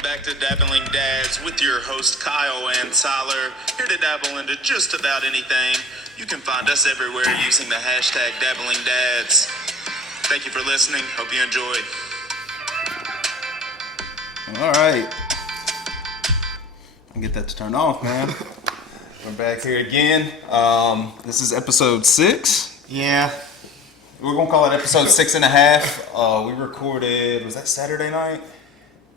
welcome back to Dabbling Dads with your host Kyle and Tyler, here to dabble into just about anything. You can find us everywhere using the hashtag Dabbling Dads. Thank you for listening. Hope you enjoy. All right. I'll get that to turn off, man. We're back here again. This is episode 6. Yeah. We're going to call it episode 6.5. We recorded, was that Saturday night?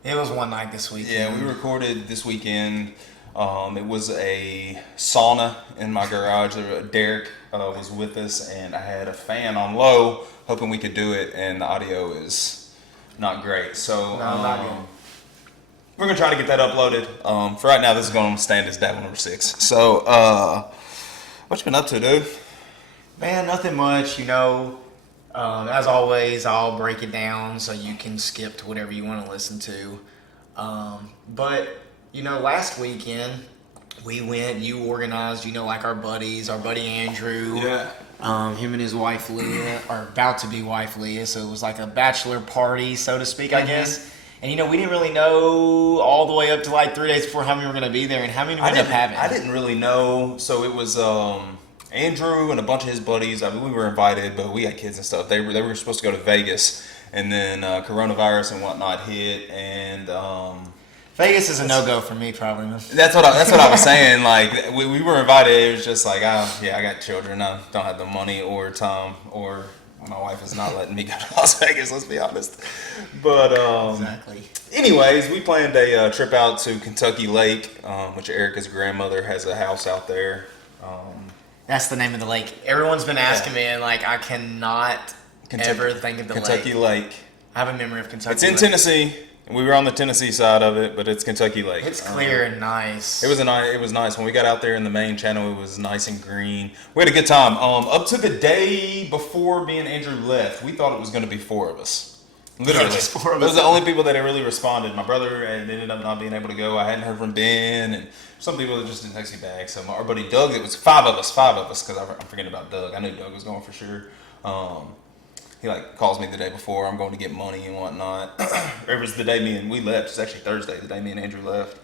It was one night this weekend. Yeah, we recorded this weekend. It was a sauna in my garage. Derek was with us, and I had a fan on low, hoping we could do it, and the audio is not great. So not good. We're going to try to get that uploaded. For right now, this is going to stand as Dabble number 6. So, what you been up to, dude? Man, nothing much, as always, I'll break it down so you can skip to whatever you want to listen to. But last weekend we went, you organized, like our buddies, our buddy Andrew. Yeah. Him and his wife Leah, or about to be wife Leah, so it was like a bachelor party, so to speak, I guess. And we didn't really know all the way up to like 3 days before how many were going to be there and how many we ended up having. I didn't really know. So it was Andrew and a bunch of his buddies. I mean, we were invited, but we had kids and stuff. They were supposed to go to Vegas, and then coronavirus and whatnot hit, and Vegas is a no-go for me, probably. That's what I was saying. Like we were invited. It was just like, I got children. I don't have the money or time, or my wife is not letting me go to Las Vegas. Let's be honest. But exactly. Anyways, we planned a trip out to Kentucky Lake, which Erica's grandmother has a house out there. That's the name of the lake. Everyone's been asking me, and I cannot ever think of the Kentucky Lake. I have a memory of Kentucky. It's in Tennessee. We were on the Tennessee side of it, but it's Kentucky Lake. It's clear and nice. It was nice. When we got out there in the main channel, it was nice and green. We had a good time. Up to the day before me and Andrew left, we thought it was going to be 4 of us. Literally. Yeah, just 4 of us. Those are the only people that had really responded. My brother ended up not being able to go. I hadn't heard from Ben, and some people that just didn't text me back. So our buddy Doug, it was 5 of us, because I'm forgetting about Doug. I knew Doug was going for sure. He calls me the day before. I'm going to get money and whatnot. It was the day we left. It's actually Thursday, the day me and Andrew left.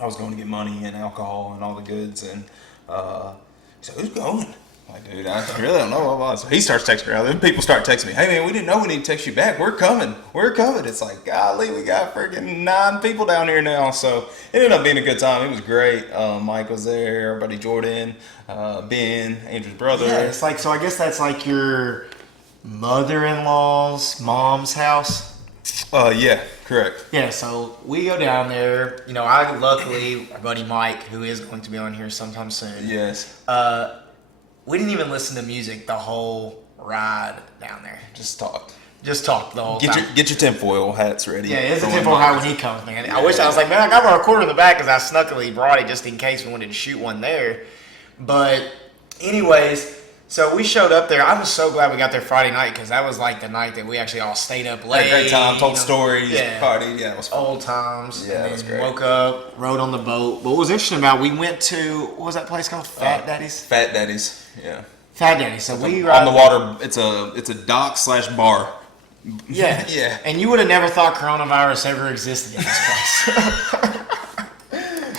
I was going to get money and alcohol and all the goods, and he said, "Who's going?" I'm like, dude, I really don't know. So he starts texting around. Then people start texting me, "Hey man, we didn't know we need to text you back. We're coming. It's like, golly, we got freaking 9 people down here now. So it ended up being a good time. It was great. Mike was there. Our buddy Jordan, Ben, Andrew's brother. Yeah, it's so I guess that's like your mother-in-law's mom's house. Yeah, correct. Yeah, so we go down there. I luckily, our buddy Mike, who is going to be on here sometime soon. Yes. We didn't even listen to music the whole ride down there. Just talked the whole time. Get your tinfoil hats ready. Yeah, it's a tinfoil hat when he comes, man. I wish I was like, man, I got my recorder in the back because I snuckily brought it just in case we wanted to shoot one there. But anyways, so we showed up there. I was so glad we got there Friday night because that was like the night that we actually all stayed up late. Had a great time, told stories, partied. Yeah, it was fun. Old times. Yeah, it was great. Woke up, rode on the boat. But what was interesting about we went to, what was that place called? Fat Daddy's? Fat Daddy's, yeah. Fat Daddy's. So we on the water. It's a dock/bar. Yeah. Yeah. And you would have never thought coronavirus ever existed in this place.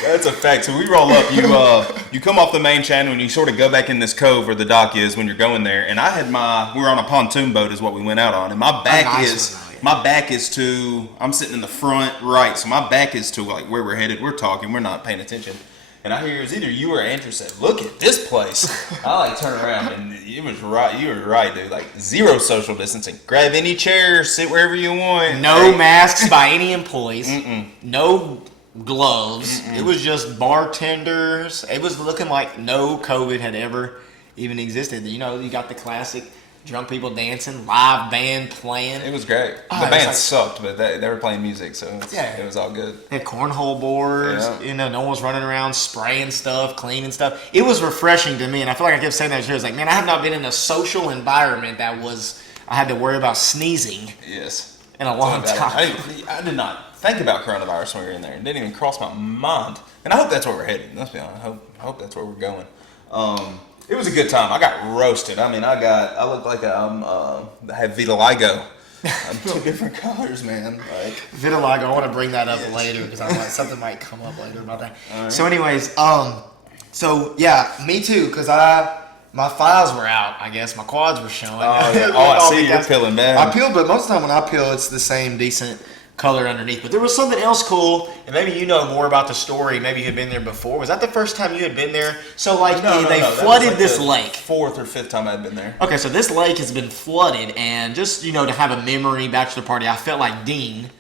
That's a fact. So we roll up. You come off the main channel and you sort of go back in this cove where the dock is when you're going there. And we were on a pontoon boat is what we went out on. And my back is to, I'm sitting in the front right. So my back is to where we're headed. We're talking. We're not paying attention. And I hear it was either you or Andrew said, "Look at this place." I turn around and it was right. You were right, dude. 0 social distancing. Grab any chair, sit wherever you want. No masks by any employees. No gloves. It was just bartenders. It was looking like no COVID had ever even existed. You got the classic drunk people dancing, live band playing. It was great. The band sucked, but they were playing music, so it was all good. They had cornhole boards. Yeah. No one was running around spraying stuff, cleaning stuff. It was refreshing to me, and I feel like I kept saying that. I was like, man, I have not been in a social environment I had to worry about sneezing. Yes. In a long time. I did not think about coronavirus when we were in there. It didn't even cross my mind. And I hope that's where we're headed. Let's be honest. I hope that's where we're going. It was a good time. I got roasted. I mean, I looked like I had vitiligo. Two different colors, man. Like Vitiligo. I want to bring that up later because I like something might come up later about that. All right. So, anyways, so yeah, me too. Because my files were out. I guess my quads were showing. I see you're peeling bad. I peeled, but most of the time when I peel, it's the same decent color underneath. But there was something else cool, and maybe you know more about the story. Maybe you had been there before. Was that the first time you had been there? So like they flooded like this lake. Fourth or fifth time I'd been there. Okay, so this lake has been flooded, and just to have a memory bachelor party, I felt like Dean.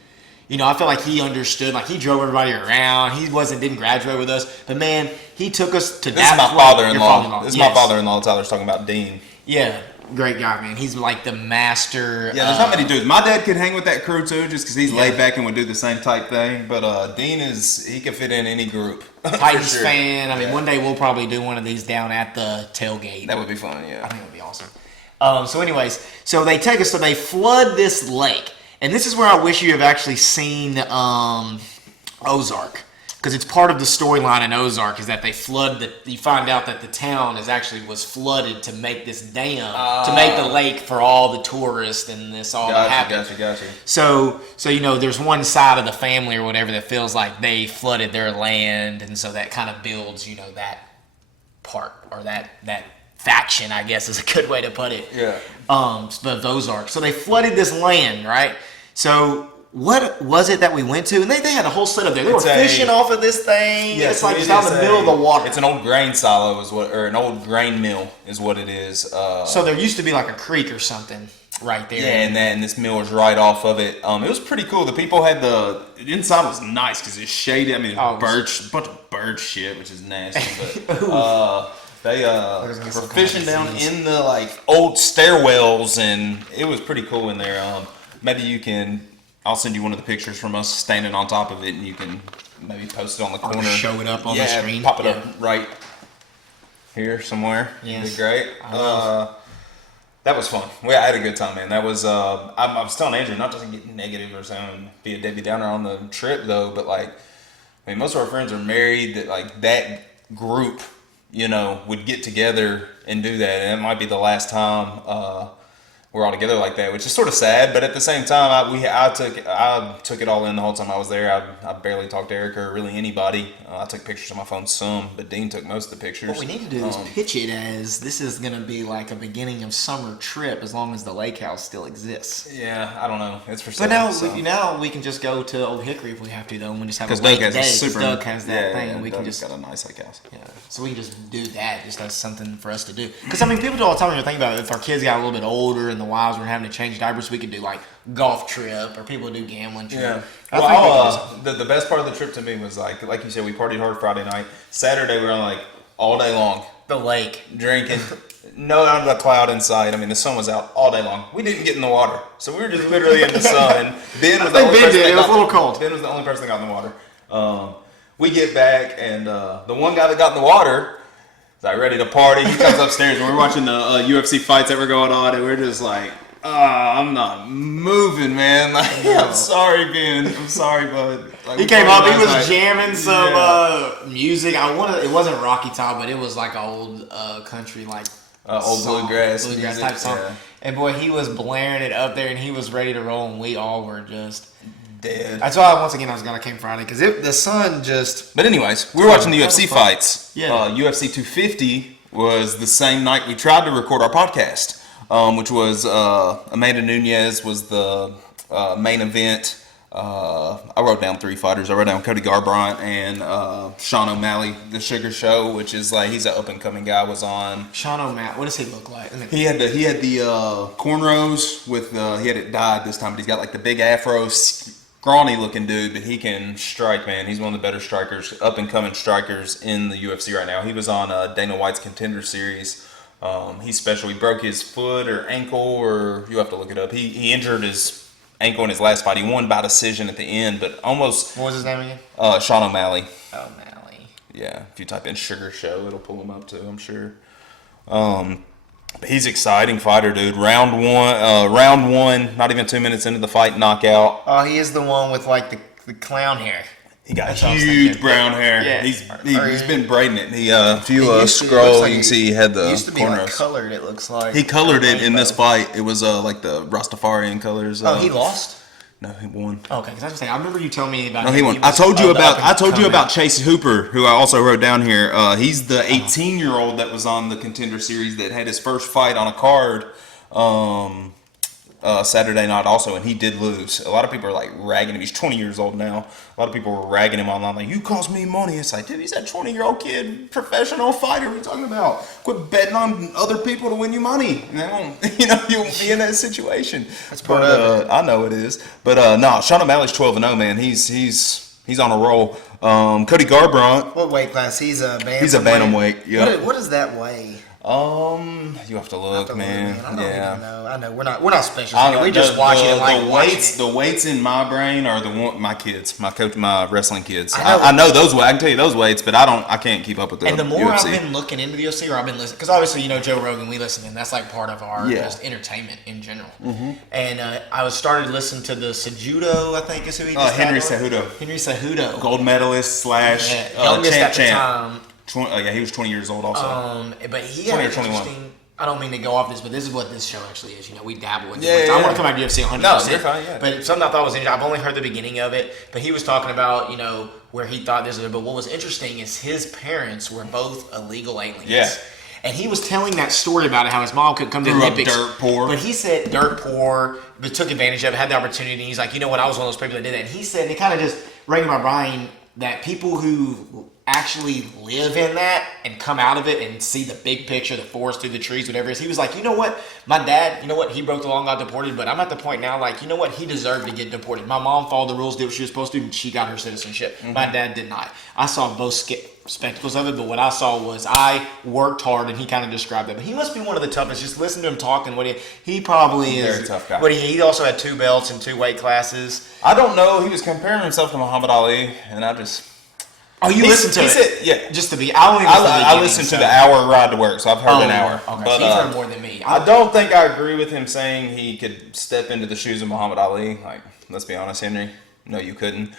I felt like he understood. Like he drove everybody around. He didn't graduate with us, but man, he took us to. This is my father-in-law. This is my father-in-law. Tyler's talking about Dean. Yeah. Great guy, man. He's like the master. Yeah, there's not many dudes. My dad could hang with that crew too, just because he's laid back and would do the same type thing. But Dean he could fit in any group. Titans fan. I mean, one day we'll probably do one of these down at the tailgate. That would be fun. Yeah, I think it would be awesome. So, anyways, so they take us. So they flood this lake, and this is where I wish you have actually seen Ozark. Because it's part of the storyline in Ozark is that they flood you find out that the town was flooded to make this dam to make the lake for all the tourists and this all that happened. Gotcha. So there's one side of the family or whatever that feels like they flooded their land, and so that kind of builds that part or that faction, I guess is a good way to put it. Yeah. But Ozark. So they flooded this land, right? So. What was it that we went to? And they had a whole setup there. They were fishing off of this thing. Yeah, it's like just out in the middle of the water. It's an old grain silo, or an old grain mill is what it is. So there used to be like a creek or something right there. Yeah, and this mill was right off of it. It was pretty cool. The people had the inside was nice because it's shaded. I mean, a bunch of bird shit, which is nasty. But they were fishing down in the old stairwells, and it was pretty cool in there. Maybe you can. I'll send you one of the pictures from us standing on top of it, and you can maybe post it on the corner. Or show it up on the screen. Pop it up right here somewhere. Yes. It'd be great. That was fun. I had a good time, man. That was. I was telling Andrew not to get negative or sound be a Debbie Downer on the trip though, but most of our friends are married. That group, would get together and do that, and it might be the last time. We're all together like that, which is sort of sad, but at the same time, I took it all in the whole time I was there. I barely talked to Erica or really anybody. I took pictures on my phone some, but Dean took most of the pictures. What we need to do is pitch it as this is going to be like a beginning of summer trip as long as the lake house still exists. Yeah, I don't know. It's for sale. But now we can just go to Old Hickory if we have to, though, and we just have a lake day. Because Doug has that thing, and we can just got a nice lake house. Yeah, so we can just do that just as something for us to do. Because people do all the time when you think about it. If our kids got a little bit older and the wives were having to change diapers, we could do golf trip, or people do gambling trip. Yeah. Well, the best part of the trip to me was like you said, we partied hard Friday night. Saturday we were on all day long. The lake. Drinking. Not a cloud in sight. I mean, the sun was out all day long. We didn't get in the water, so we were just literally in the sun. Ben was the only person. It was a little cold. Ben was the only person that got in the water. We get back, and the one guy that got in the water is ready to party. He comes upstairs, and we're watching the UFC fights that were going on, and we're just I'm not moving, man. I'm sorry, Ben. I'm sorry, bud. He came up. He was jamming some music. It wasn't Rocky Top, but it was old country, old bluegrass type song. Yeah. And boy, he was blaring it up there, and he was ready to roll, and we all were just dead. That's why I was glad I came Friday, because the sun just. But anyways, we were watching the UFC fights. Yeah. UFC 250 was the same night we tried to record our podcast. Which was Amanda Nunes was the main event. I wrote down 3 fighters. I wrote down Cody Garbrandt and Sean O'Malley, the Sugar Show, which is he's an up and coming guy. Was on Sean O'Malley. What does he look like? He had the cornrows with he had it dyed this time, but he's got the big afro, scrawny looking dude, but he can strike, man. He's one of the better strikers, up and coming strikers in the UFC right now. He was on Dana White's Contender Series. He's special. He broke his foot or ankle, or you have to look it up. He injured his ankle in his last fight. He won by decision at the end, but almost. What was his name again? Sean O'Malley. O'Malley. Yeah, if you type in Sugar Show, it'll pull him up too, I'm sure. But he's an exciting fighter, dude. Round one, not even 2 minutes into the fight, knockout. Oh, he is the one with the clown hair. He got That's what I was huge thinking. brown hair. Yeah. He's been braiding it. If you It used to- it scroll, looks like you can see he had the It used to be like cornrows. colored. It looks like He colored it in rainbow. this fight. It was like the Rastafarian colors. Oh, he lost. No, he won. Okay, because I was saying, I remember you telling me about. No, him. he won. was I told you of the about up-and-coming. Chase Hooper, who I also wrote down here. He's the 18-year-old that was on the Contender Series that had his first fight on a card Saturday night also, and he did lose. A lot of people are like ragging him. He's 20 years old now. A lot of people were ragging him online, like, you cost me money. It's like, dude, he's that 20-year-old kid, professional fighter. What are you talking about? Quit betting on other people to win you money. And you won't be in that situation. That's part of it. I know it is. But no, Sean O'Malley's 12-0, man. He's on a roll. Cody Garbrandt. What weight class? He's a bantamweight. He's a bantamweight. Yeah. What does that weigh? You have to look, man. I don't even know. I know we're not specialists. I don't We know. just watch it and like watching it. The weights in my brain are my kids, my wrestling kids. I know. I know those. I can tell you those weights, but I can't keep up with the And the more UFC. I've been looking into the UFC, or I've been listening, because obviously Joe Rogan, we listen, and that's like part of our just entertainment in general. Mm-hmm. And I was started listening to the Cejudo, I think is who he just Henry had on. Cejudo, Henry Cejudo, gold medalist / youngest at the time. He was 20 years old also. But he had 20 or an 21. interesting. I don't mean to go off this, but this is what this show actually is. We dabble with it. Yeah, I want to come back to UFC 100%. No, you're fine, yeah. But something I thought was interesting. I've only heard the beginning of it, but he was talking about where he thought this was. But what was interesting is his parents were both illegal aliens. Yeah. And he was telling that story about how his mom could come to the Grew up Olympics. dirt poor. But he said dirt poor, but took advantage of it, had the opportunity. And he's like, you know what? I was one of those people that did that. And he said, and it kind of just rang in my brain that people who actually live in that and come out of it and see the big picture, the forest through the trees, whatever it is. He was like, you know what? My dad, he broke the law and got deported, but I'm at the point now, like, you know what? He deserved to get deported. My mom followed the rules, did what she was supposed to, and she got her citizenship. Mm-hmm. My dad did not. I saw both spectacles of it, but what I saw was I worked hard, and he kind of described that. But he must be one of the toughest. Just listen to him talking. He probably is. Very tough guy. But he also had 2 belts and 2 weight classes. I don't know. He was comparing himself to Muhammad Ali, and I just. Oh, you listened to it? Said, yeah. Just to be, I listened to the hour ride to work, so I've heard an hour. Okay, But, so you've heard more than me. I don't think I agree with him saying he could step into the shoes of Muhammad Ali. Like, let's be honest, Henry. No, you couldn't.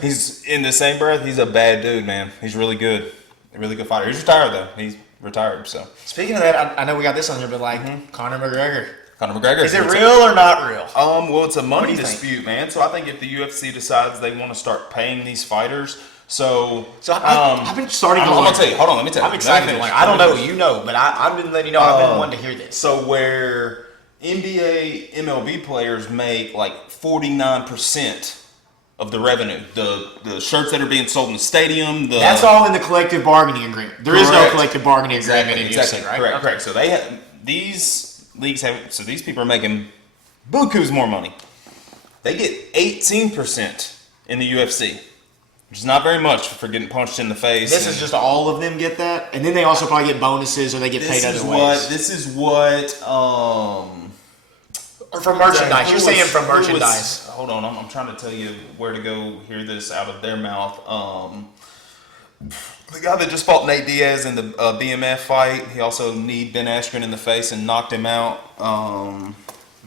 He's in the same breath. He's a bad dude, man. He's really good, a really good fighter. He's retired though. He's retired. So speaking of that, I know we got this on here, but like Conor McGregor. Conor McGregor. Is it real or not real? Well, it's a money think? dispute, man. So I think if the UFC decides they want to start paying these fighters. So I've been starting to learn. I'm gonna tell you. Hold on, let me tell you. I'm excited to learn. I don't know, but I've been letting you know. I've been wanting to hear this. So where NBA, MLB players make like 49% of the revenue, the shirts that are being sold in the stadium, that's all in the collective bargaining agreement. There is no collective bargaining agreement in UFC, right? Correct. So these leagues have. So these people are making bukus more money. They get 18% in the UFC. Which is not very much for getting punched in the face. This is just all of them get that? And then they also probably get bonuses or they get paid other ways. This is what... or from merchandise. You're saying from merchandise. Hold on, I'm trying to tell you where to go hear this out of their mouth. The guy that just fought Nate Diaz in the BMF fight, he also kneed Ben Askren in the face and knocked him out. Not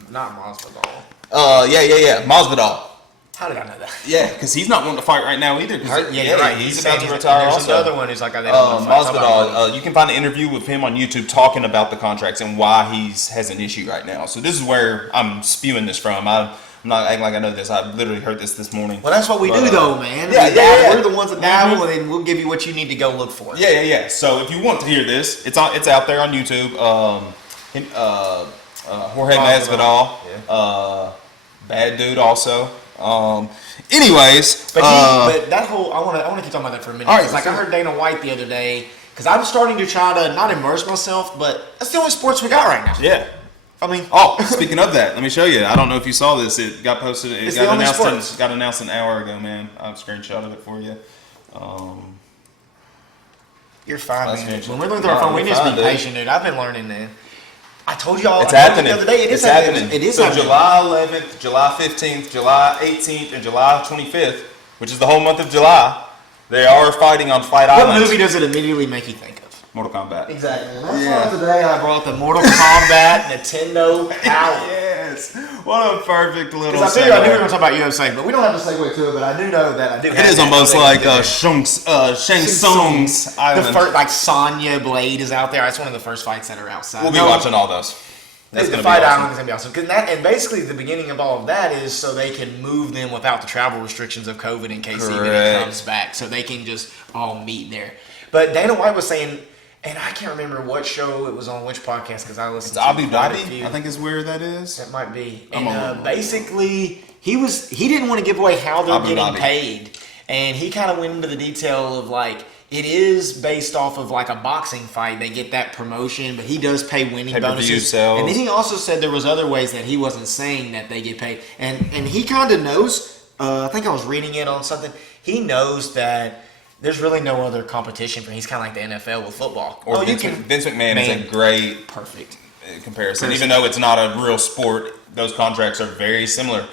Masvidal. Yeah. Masvidal. How did I know that? Yeah, because he's not wanting to fight right now either. Yeah, you're right. He's about to retire There's also. another one who's like, I don't want to fight. Masvidal, you can find an interview with him on YouTube talking about the contracts and why he has an issue right now. So this is where I'm spewing this from. I'm not acting like I know this. I literally heard this morning. Well, that's what we do, though, man. Yeah. We're the ones that dabble, and then we'll give you what you need to go look for. Yeah. So if you want to hear this, it's out there on YouTube. Jorge Masvidal, bad dude also. Anyways, but that whole I want to keep talking about that for a minute. All right, I heard Dana White the other day because I'm starting to try to not immerse myself, but that's the only sports we got right now. Yeah. I mean, speaking of that, let me show you. I don't know if you saw this. It got posted. It got announced an hour ago, man. I've screenshotted it for you. You're fine, man. When we're looking through our phone, we need to be patient, dude. I've been learning, man. I told y'all. It's happening. The other day, It's happening. It is so happening. July 11th, July 15th, July 18th, and July 25th, which is the whole month of July, they are fighting on Fight Island. What movie does it immediately make you think of? Mortal Kombat. Exactly. And that's why today I brought the Mortal Kombat Nintendo Power. Yes. What a perfect little Because I knew we were going to talk about UFC, but we don't have to segue to it. But I do know that I do. It is almost like Shang Tsung's Island. The first, like Sonya Blade is out there. It's one of the first fights that are outside. We'll be watching all those. That's the gonna fight be awesome. island is gonna be awesome. And basically the beginning of all of that is so they can move them without the travel restrictions of COVID in case even comes back, so they can just all meet there. But Dana White was saying, and I can't remember what show it was on, which podcast, because I listened to Abu quite a Dhabi, few. I think is where that is. That might be. And basically, he didn't want to give away how they're getting paid, and he kind of went into the detail of like. It is based off of like a boxing fight. They get that promotion, but he does pay winning bonuses. Sales. And then he also said there was other ways that he wasn't saying that they get paid. And he kind of knows, I think I was reading it on something, he knows that there's really no other competition for him. He's kind of like the NFL with football. Or Vince McMahon is a great comparison. Even though it's not a real sport, those contracts are very similar.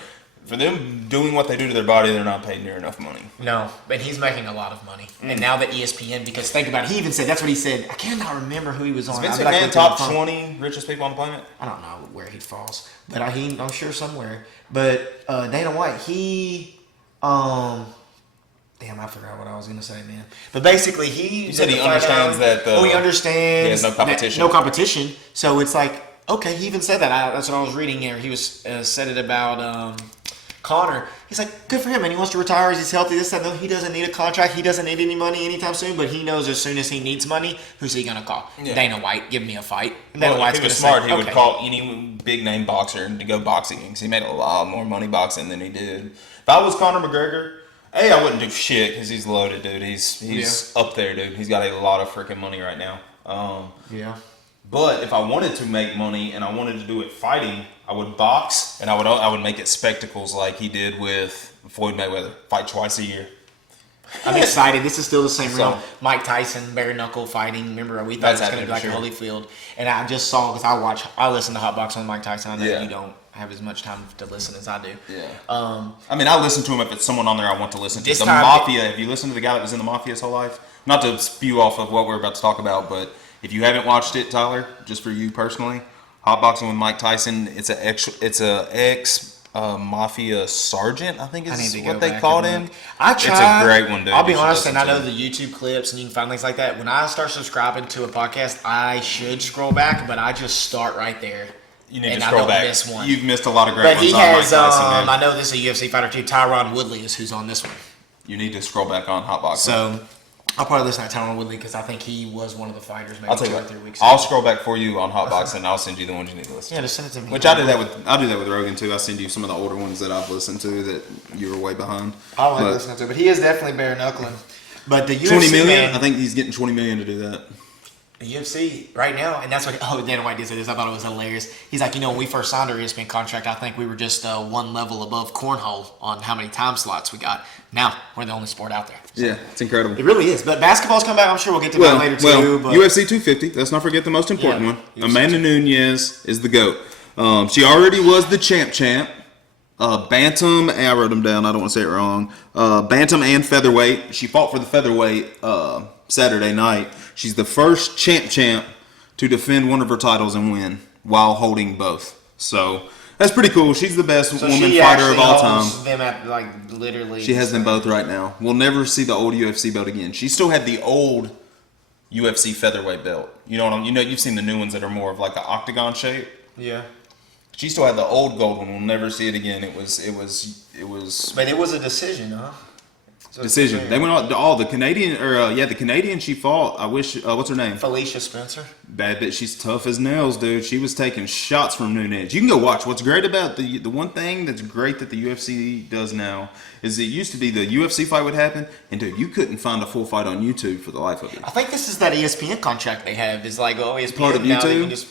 For them doing what they do to their body, they're not paid near enough money. No, but he's making a lot of money. And now that ESPN, because think about it, he even said, that's what he said. I cannot remember who he was on. Is Vince McMahon top 20 richest people on the planet? I don't know where he falls, but I'm sure somewhere. But Dana White, damn, I forgot what I was going to say, man. But basically, he said he understands that he understands. He has no competition. No competition. So it's like, okay, he even said that. That's what I was reading here. He was said it about Connor. He's like, good for him, and he wants to retire. He's healthy. This, that, no, he doesn't need a contract. He doesn't need any money anytime soon. But he knows as soon as he needs money, who's he gonna call? Yeah. Dana White, give me a fight. And Dana White's if he was smart, he would call any big name boxer to go boxing because he made a lot more money boxing than he did. If I was Conor McGregor, I wouldn't do shit because he's loaded, dude. He's up there, dude. He's got a lot of freaking money right now. But if I wanted to make money and I wanted to do it fighting, I would box and I would make it spectacles like he did with Floyd Mayweather. Fight twice a year. I'm excited. This is still the same realm. Mike Tyson, bare knuckle fighting. Remember, we thought it was going to be like Holyfield. And I just saw, because I listen to Hot Box on Mike Tyson. I know you don't have as much time to listen as I do. Yeah. I listen to him if it's someone on there I want to listen to. The Mafia, if you listen to the guy that was in the Mafia his whole life, not to spew off of what we're about to talk about, but if you haven't watched it, Tyler, just for you personally, Hot Boxing with Mike Tyson, it's a ex mafia sergeant, I think is what they called him. It's a great one, dude. I'll be honest, and I know the YouTube clips and you can find things like that. When I start subscribing to a podcast, I should scroll back, but I just start right there. You need to scroll back. Miss one. You've missed a lot of great ones. But he on has, Mike Tyson, I know this is a UFC fighter too. Tyron Woodley is who's on this one. You need to scroll back on Hot Boxing. So I'll probably listen to Tyron Woodley because I think he was one of the fighters maybe 2 or 3 weeks ago. I'll scroll back for you on Hot Boxing and I'll send you the ones you need to listen to. Yeah, just send it to me. Which I'll do that with Rogan too. I'll send you some of the older ones that I've listened to that you were way behind. I like listening to it, but he is definitely bare knuckling. But the UFC 20 million? I think he's getting 20 million to do that. The UFC right now, and that's what Dana White did say this. I thought it was hilarious. He's like, when we first signed our ESPN contract, I think we were just one level above cornhole on how many time slots we got. Now we're the only sport out there. So yeah, it's incredible. It really is. But basketball's come back. I'm sure we'll get to that later too. But UFC 250. Let's not forget the most important one. Amanda Nunes is the GOAT. She already was the champ. Bantam, I wrote them down. I don't want to say it wrong. Bantam and featherweight. She fought for the featherweight Saturday night. She's the first champ to defend one of her titles and win while holding both. So that's pretty cool. She's the best woman fighter of all time. Them at, literally. She has them both right now. We'll never see the old UFC belt again. She still had the old UFC featherweight belt. You've seen the new ones that are more of like an octagon shape. Yeah. She still had the old gold one. We'll never see it again. It was. But it was a decision, huh? Decision. They went all the Canadian, the Canadian she fought. I wish. What's her name? Felicia Spencer. Bad bitch. She's tough as nails, dude. She was taking shots from Nunes. You can go watch. What's great about the one thing that's great that the UFC does now is it used to be the UFC fight would happen, and dude, you couldn't find a full fight on YouTube for the life of you. I think this is that ESPN contract they have. Is like ESPN part of YouTube.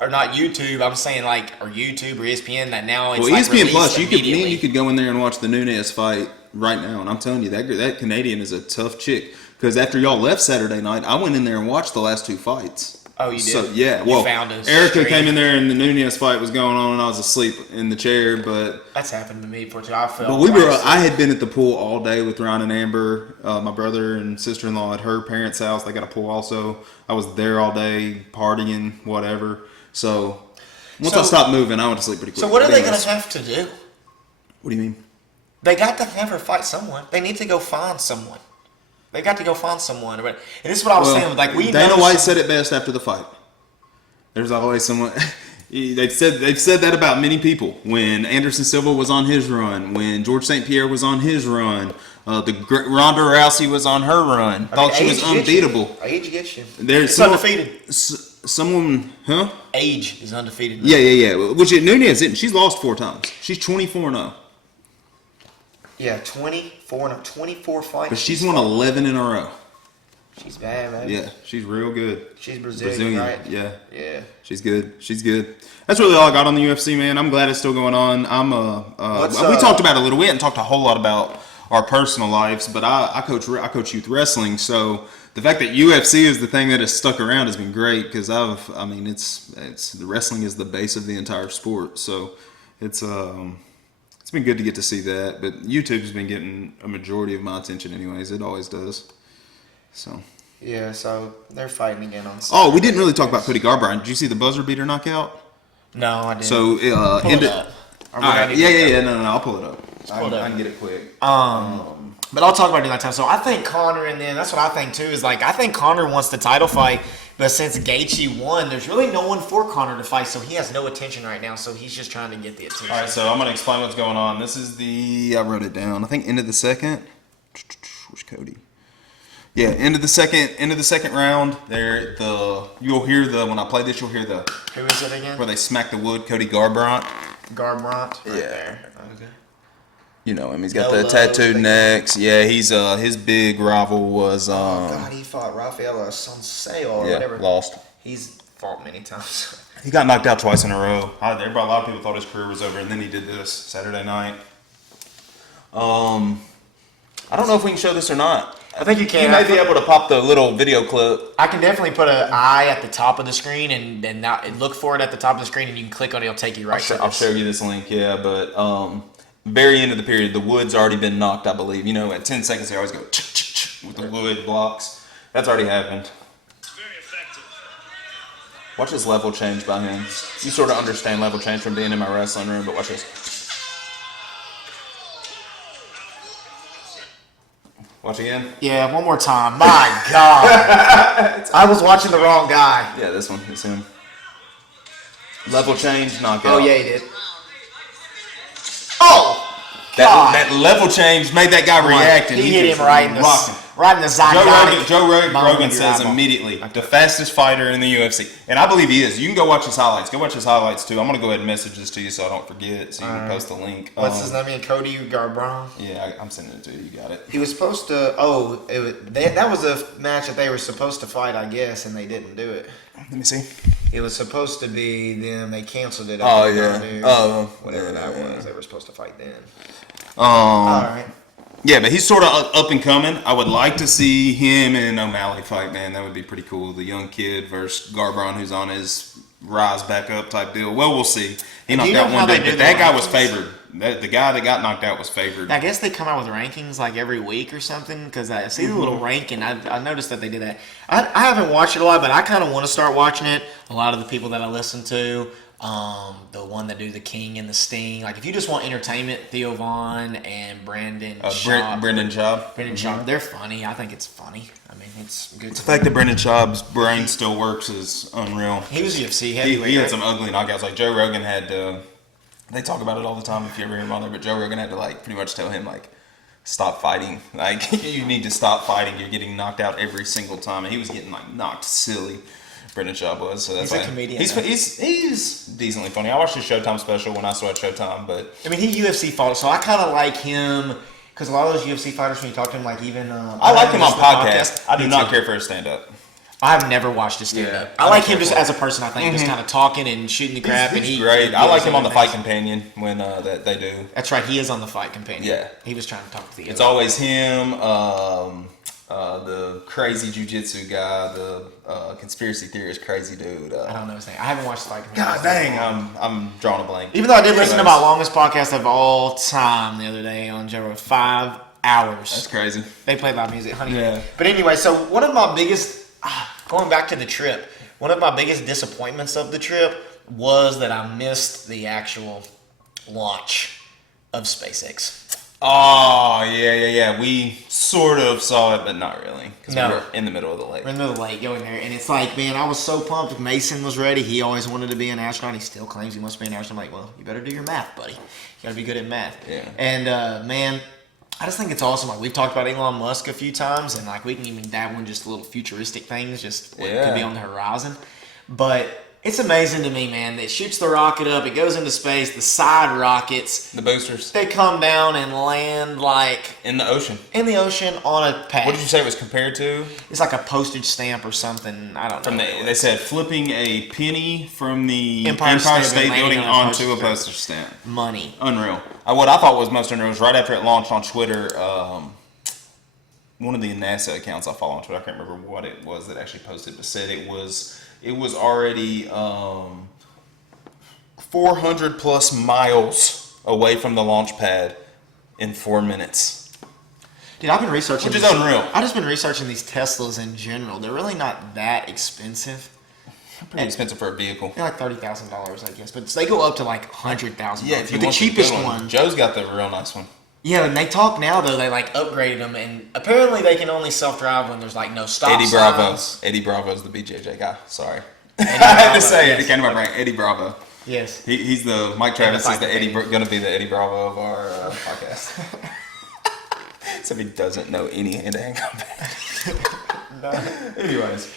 Or not YouTube. I'm saying or YouTube or ESPN. That now it's ESPN Plus. You could go in there and watch the Nunes fight right now, and I'm telling you that Canadian is a tough chick. Because after y'all left Saturday night, I went in there and watched the last 2 fights. Oh, you did? So yeah, Erica came in there and the Nunes fight was going on, and I was asleep in the chair. But that's happened to me before too. I felt. But I had been at the pool all day with Ryan and Amber. My brother and sister-in-law at her parents' house. They got a pool also. I was there all day partying, whatever. So Once I stopped moving, I went to sleep pretty quick. So what are they going to have to do? What do you mean? They got to have her fight someone. They need to go find someone. They got to go find someone. And this is what I was saying. Like Dana White said it best after the fight. There's always someone. They've said that about many people. When Anderson Silva was on his run, when George St. Pierre was on his run, Ronda Rousey was on her run. Thought she was unbeatable. Age gets you. It's undefeated. Someone, huh? Age is undefeated. Yeah. Which Nunez isn't. She's lost 4 times. She's 24-0. Yeah, 24 fights. But she's won 11 in a row. She's bad, man. Yeah, she's real good. She's Brazilian, right? Yeah. Yeah. She's good. That's really all I got on the UFC, man. I'm glad it's still going on. We talked about it a little. We hadn't talked a whole lot about our personal lives, but I coach youth wrestling, so the fact that UFC is the thing that has stuck around has been great because it's the wrestling is the base of the entire sport, so it's been good to get to see that. But YouTube's been getting a majority of my attention, anyways. It always does. So. Yeah, so they're fighting again on Saturday. Oh, we didn't really talk about Cody Garbrandt. Did you see the buzzer beater knockout? No, I didn't. So pull it up. All right. Yeah. No. I'll pull it up. I can get it quick. But I'll talk about it that time. So I think Conor, and then that's what I think too, is like I think Conor wants the title fight, but since Gaethje won, there's really no one for Conor to fight, so he has no attention right now. So he's just trying to get the attention. All right, so I'm gonna explain what's going on. This is I wrote it down. I think end of the second. Where's Cody? Yeah, end of the second round. You'll hear when I play this. You'll hear Who is it again? Where they smack the wood. Cody Garbrandt. Right there. Okay. You know him. He's got the tattooed necks. Yeah, he's his big rival was. God, he fought Rafael Sonseo or whatever. Lost. He's fought many times. He got knocked out twice in a row. A lot of people thought his career was over, and then he did this Saturday night. I don't know if we can show this or not. I think you can. You may be able to pop the little video clip. I can definitely put an eye at the top of the screen and look for it at the top of the screen, and you can click on it. It'll take you right to it. I'll show you this link, yeah. But very end of the period, the wood's already been knocked, I believe. You know, at 10 seconds, they always go with the wood blocks. That's already happened. Very effective. Watch this level change by him. You sort of understand level change from being in my wrestling room, but watch this. Watch again? Yeah, one more time. My God. I was watching the wrong guy. Yeah, this one. It's him. Level change, knockout. Oh, yeah, he did. Oh! That level change made that guy react. And he hit him right in the zygotic. Joe Rogan says immediately, the fastest fighter in the UFC. And I believe he is. You can go watch his highlights. Go watch his highlights, too. I'm going to go ahead and message this to you so I don't forget, so you can post the link. What's his name? Cody Garbrandt? Yeah, I'm sending it to you. You got it. He was supposed to... that was a match that they were supposed to fight, I guess, and they didn't do it. Let me see. It was supposed to be them. They canceled it. Oh, yeah. Whatever that was. They were supposed to fight then. All right. Yeah, but he's sort of up and coming. I would like to see him and O'Malley fight, man. That would be pretty cool. The young kid versus Garbrandt, who's on his rise back up type deal. Well, we'll see. He knocked out one day, but that guy was favored. The guy that got knocked out was favored. I guess they come out with rankings like every week or something, because I see the little ranking. I noticed that they did that. I haven't watched it a lot, but I kind of want to start watching it. A lot of the people that I listen to, the one that do the King and the Sting. Like, if you just want entertainment, Theo Vaughn and Brendan Schaub. They're funny. I think it's funny. I mean, it's good. The fact that Brendan Schaub's brain still works is unreal. He was UFC heavyweight. He had some ugly knockouts. Like, Joe Rogan had to... They talk about it all the time if you ever hear him on there, but Joe Rogan had to, like, pretty much tell him, like, stop fighting. Like, you need to stop fighting. You're getting knocked out every single time. And he was getting, like, knocked silly. Brendan Schaub was. So that's he's a comedian. He's decently funny. I watched his Showtime special when I saw at Showtime, but... I mean, he UFC fought, so I kind of like him, because a lot of those UFC fighters, when you talk to him, like, even... I like him on podcast. I do not care for his stand-up. I've never watched his stand-up. I like him just as a person, I think, just kind of talking and shooting the crap. He's great. I like him on The Fight Companion when that they do. That's right, he is on The Fight Companion. Yeah. He was trying to talk to the... It's always him, the crazy jiu-jitsu guy, the conspiracy theorist crazy dude. I don't know his name. I haven't watched The Fight Companion. God dang, I'm drawing a blank. Even though I did listen to my longest podcast of all time the other day on Joe Rogan, 5 hours. That's crazy. They play live music, honey. Yeah. But anyway, so one of my biggest... going back to the trip, one of my biggest disappointments of the trip was that I missed the actual launch of SpaceX. Oh, yeah. We sort of saw it, but not really. Because No. we were in the middle of the lake. We're in the middle of the lake going there, and it's like, man, I was so pumped. Mason was ready. He always wanted to be an astronaut. He still claims he wants to be an astronaut. I'm like, well, you better do your math, buddy. You got to be good at math. Yeah. And, man, I just think it's awesome. Like, we've talked about Elon Musk a few times, and, like, we can even dabble in just little futuristic things, just what could be on the horizon. But it's amazing to me, man. It shoots the rocket up. It goes into space. The side rockets, The boosters. they come down and land, like, In the ocean. in the ocean on a pad. What did you say it was compared to? It's like a postage stamp or something. I don't know. They said flipping a penny from the Empire Empire State State Building Building on a onto a postage postage stamp. Money. Unreal. What I thought was most unreal was right after it launched on Twitter, one of the NASA accounts I follow on Twitter, I can't remember what it was that actually posted, but said it was already 400 plus miles away from the launch pad in 4 minutes. Dude, I've been researching. Which is unreal. I've just been researching these Teslas in general. They're really not that expensive. Pretty expensive for a vehicle. They're like $30,000, I guess, but they go up to like $100,000. Yeah, if you but the want cheapest good one. Joe's got the real nice one. Yeah, and they talk now though. They like upgraded them, and apparently they can only self-drive when there's like no stop Eddie signs. Bravo. Eddie Bravo's the BJJ guy. Sorry. Eddie I had Bravo, to say yes. it. It came to my brain. Eddie Bravo. Yes. He's the Mike Travis is the Eddie Encyclopedia. going to be the Eddie Bravo of our podcast. Except he doesn't know any hand-to-hand combat. Anyways,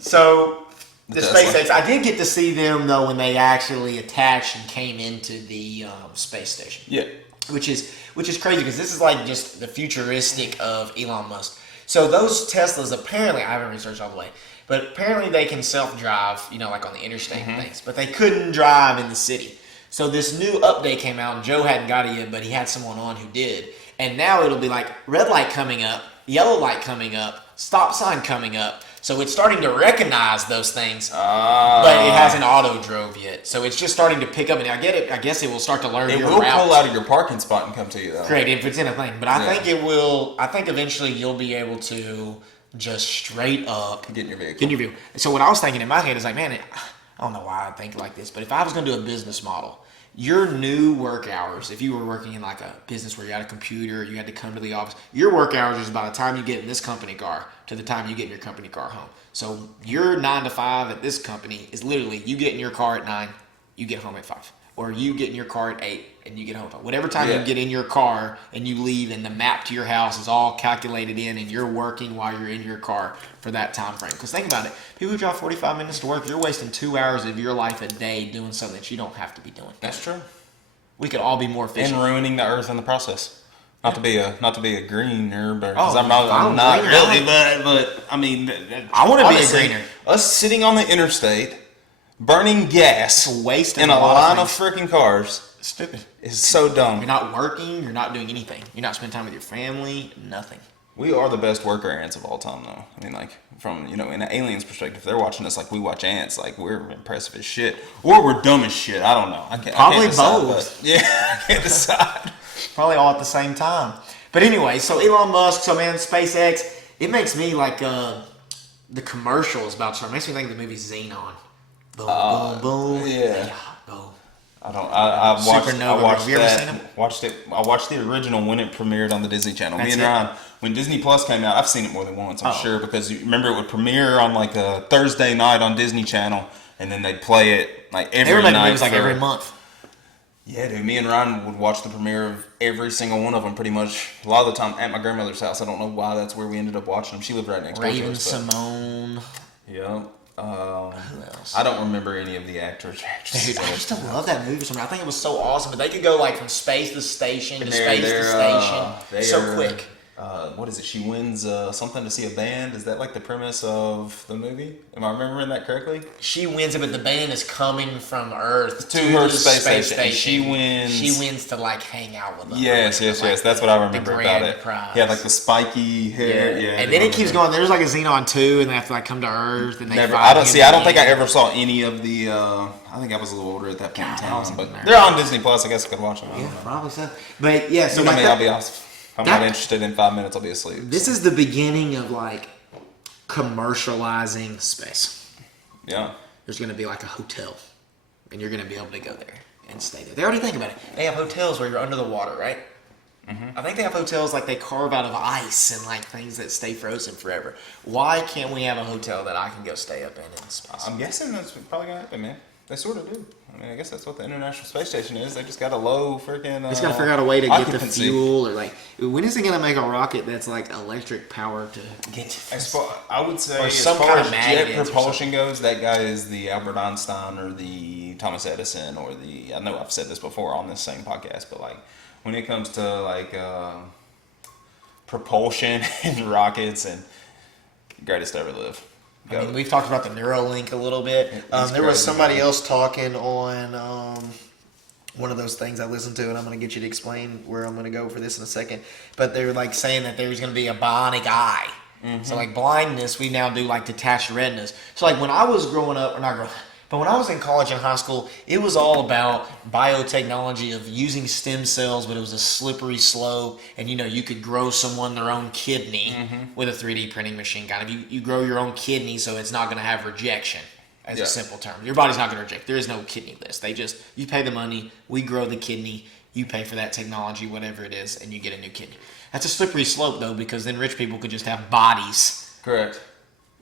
So the Tesla. SpaceX, I did get to see them though when they actually attached and came into the space station. yeah, Which is crazy because this is like just the futuristic of Elon Musk. So those Teslas apparently, I haven't researched all the way, but apparently they can self-drive, like on the interstate and things, but they couldn't drive in the city. So this new update came out and Joe hadn't got it yet, but he had someone on who did. And now it'll be like red light coming up, yellow light coming up, stop sign coming up. So it's starting to recognize those things, but it hasn't auto drove yet. So it's just starting to pick up, and I get it. I guess it will start to learn it your will route. pull out of your parking spot and come to you though. Great, if it's in a thing. But I Yeah. think it will. I think eventually you'll be able to just straight up Get in your vehicle. get in your view. So what I was thinking in my head is like, man, I don't know why I think like this, but if I was going to do a business model, your new work hours, if you were working in like a business where you had a computer, you had to come to the office, your work hours is by the time you get in this company car to the time you get in your company car home. So your 9 to 5 at this company is literally you get in your car at 9, you get home at 5. Or you get in your car at 8 and you get home at 5. Whatever time Yeah. you get in your car and you leave and the map to your house is all calculated in and you're working while you're in your car for that time frame. Because think about it. People who drive 45 minutes to work, you're wasting 2 hours of your life a day doing something that you don't have to be doing. That's true. We could all be more efficient. And ruining the earth in the process. Not to be a greener, because Oh, I'm not greener. really, but I mean, I wanna be a honestly, greener. Us sitting on the interstate, burning gas, Wasting in a a lot line of of freaking cars Stupid. is so dumb. You're not working. You're not doing anything. You're not spending time with your family. Nothing. We are the best worker ants of all time, though. I mean, like, from, in an alien's perspective, they're watching us like we watch ants. Like, we're impressive as shit. Or we're dumb as shit. I don't know. I can't Probably decide, both. but- yeah, I can't decide. Probably all at the same time. But anyway, so Elon Musk, so man, SpaceX, it makes me like the commercials about it makes me think of the movie Xenon. Boom, boom, boom. yeah. Boom. I watched Supernova that. Girl. You ever seen 'em? Watched it. I watched the original when it premiered on the Disney Channel. That's Me and it. Ryan, when Disney Plus came out, I've seen it more than once, I'm Oh. sure, because you remember it would premiere on like a Thursday night on Disney Channel, and then they'd play it like every They were making night. movies like for- every month. Yeah, dude. Me and Ryan would watch the premiere of every single one of them, pretty much a lot of the time at my grandmother's house. I don't know why that's where we ended up watching them. She lived right next door to Raven us. but- Simone. Yeah. Who else? I don't remember any of the actors. Dude, I used to love that movie. I think it was so awesome. But they could go like from space to station to And space to station they so are, quick. What is it? She wins something to see a band. Is that like the premise of the movie? Am I remembering that correctly? She wins it, but the band is coming from Earth To her the space station, and she wins- She wins to like hang out with them. Yes. That's what I remember about grand it. prize. Yeah, like the spiky hair. Yeah. and then it keeps going. There's like a Xenon 2, and they have to like come to Earth, and they Never. find I don't him see. I don't think I again. ever saw any of the. I think I was a little older at that point in God, I time, wasn't but there. they're on Disney Plus. I guess I could watch them. I Yeah, don't know. probably so. But yeah, so You know like me, that- I'll be honest. If I'm that- not interested in 5 minutes, I'll be asleep. this is the beginning of like commercializing space. Yeah. there's going to be like a hotel, and you're going to be able to go there and stay there. They already think about it. They have hotels where you're under the water, right? I think they have hotels like they carve out of ice and like things that stay frozen forever. Why can't we have a hotel that I can go stay up in space? I'm guessing that's probably gonna happen, man. They sort of do. I mean, I guess that's what the International Space Station is. They just got a low freaking. It's got to figure out a way to get the occupancy. fuel, or like, when is it going to make a rocket that's like electric power to get to As far, I would say, Or as some far kind as of jet magnets or propulsion goes, that guy is the Albert Einstein or the Thomas Edison or the. I know I've said this before on this same podcast, but like when it comes to like propulsion and rockets and greatest to ever live. I mean, we've talked about the Neuralink a little bit. There was somebody else talking on one of those things I listened to, and I'm going to get you to explain where I'm going to go for this in a second. But they were like saying that there's going to be a bionic eye. So like blindness, we now do like detached retinas. So like when I was growing up, or not growing up, but when I was in college and high school, it was all about biotechnology of using stem cells, but it was a slippery slope. And, you know, you could grow someone their own kidney with a 3D printing machine. Kind of, you grow your own kidney so it's not going to have rejection, as a simple term. Your body's not going to reject. There is no kidney list. You pay the money, we grow the kidney, you pay for that technology, whatever it is, and you get a new kidney. That's a slippery slope, though, because then rich people could just have bodies. Correct.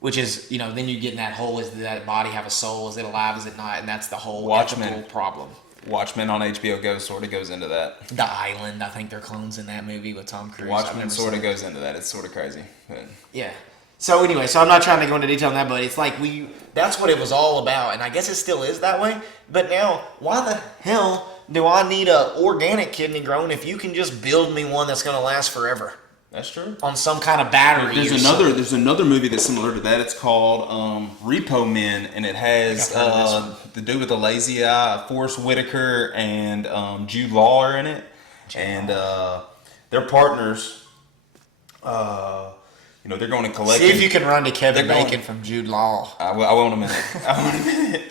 Which is, you know, then you get in that hole, is that body have a soul? Is it alive? Is it not? And that's the whole Watchmen. ethical problem. Watchmen on HBO Go sort of goes into that. The Island, I think they're clones in that movie with Tom Cruise. Watchmen sort of goes into that. It's sort of crazy. But. Yeah. So anyway, I'm not trying to go into detail on that, but it's like that's what it was all about. And I guess it still is that way. But now, why the hell do I need a organic kidney grown if you can just build me one that's going to last forever? That's true. On some kind of battery. There's another movie that's similar to that. It's called Repo Men, and it has the dude with the lazy eye, Forrest Whitaker, and Jude Law are in it, and they're partners. You know, they're going to collect. See if you can run to Kevin Bacon from Jude Law. I will in a minute.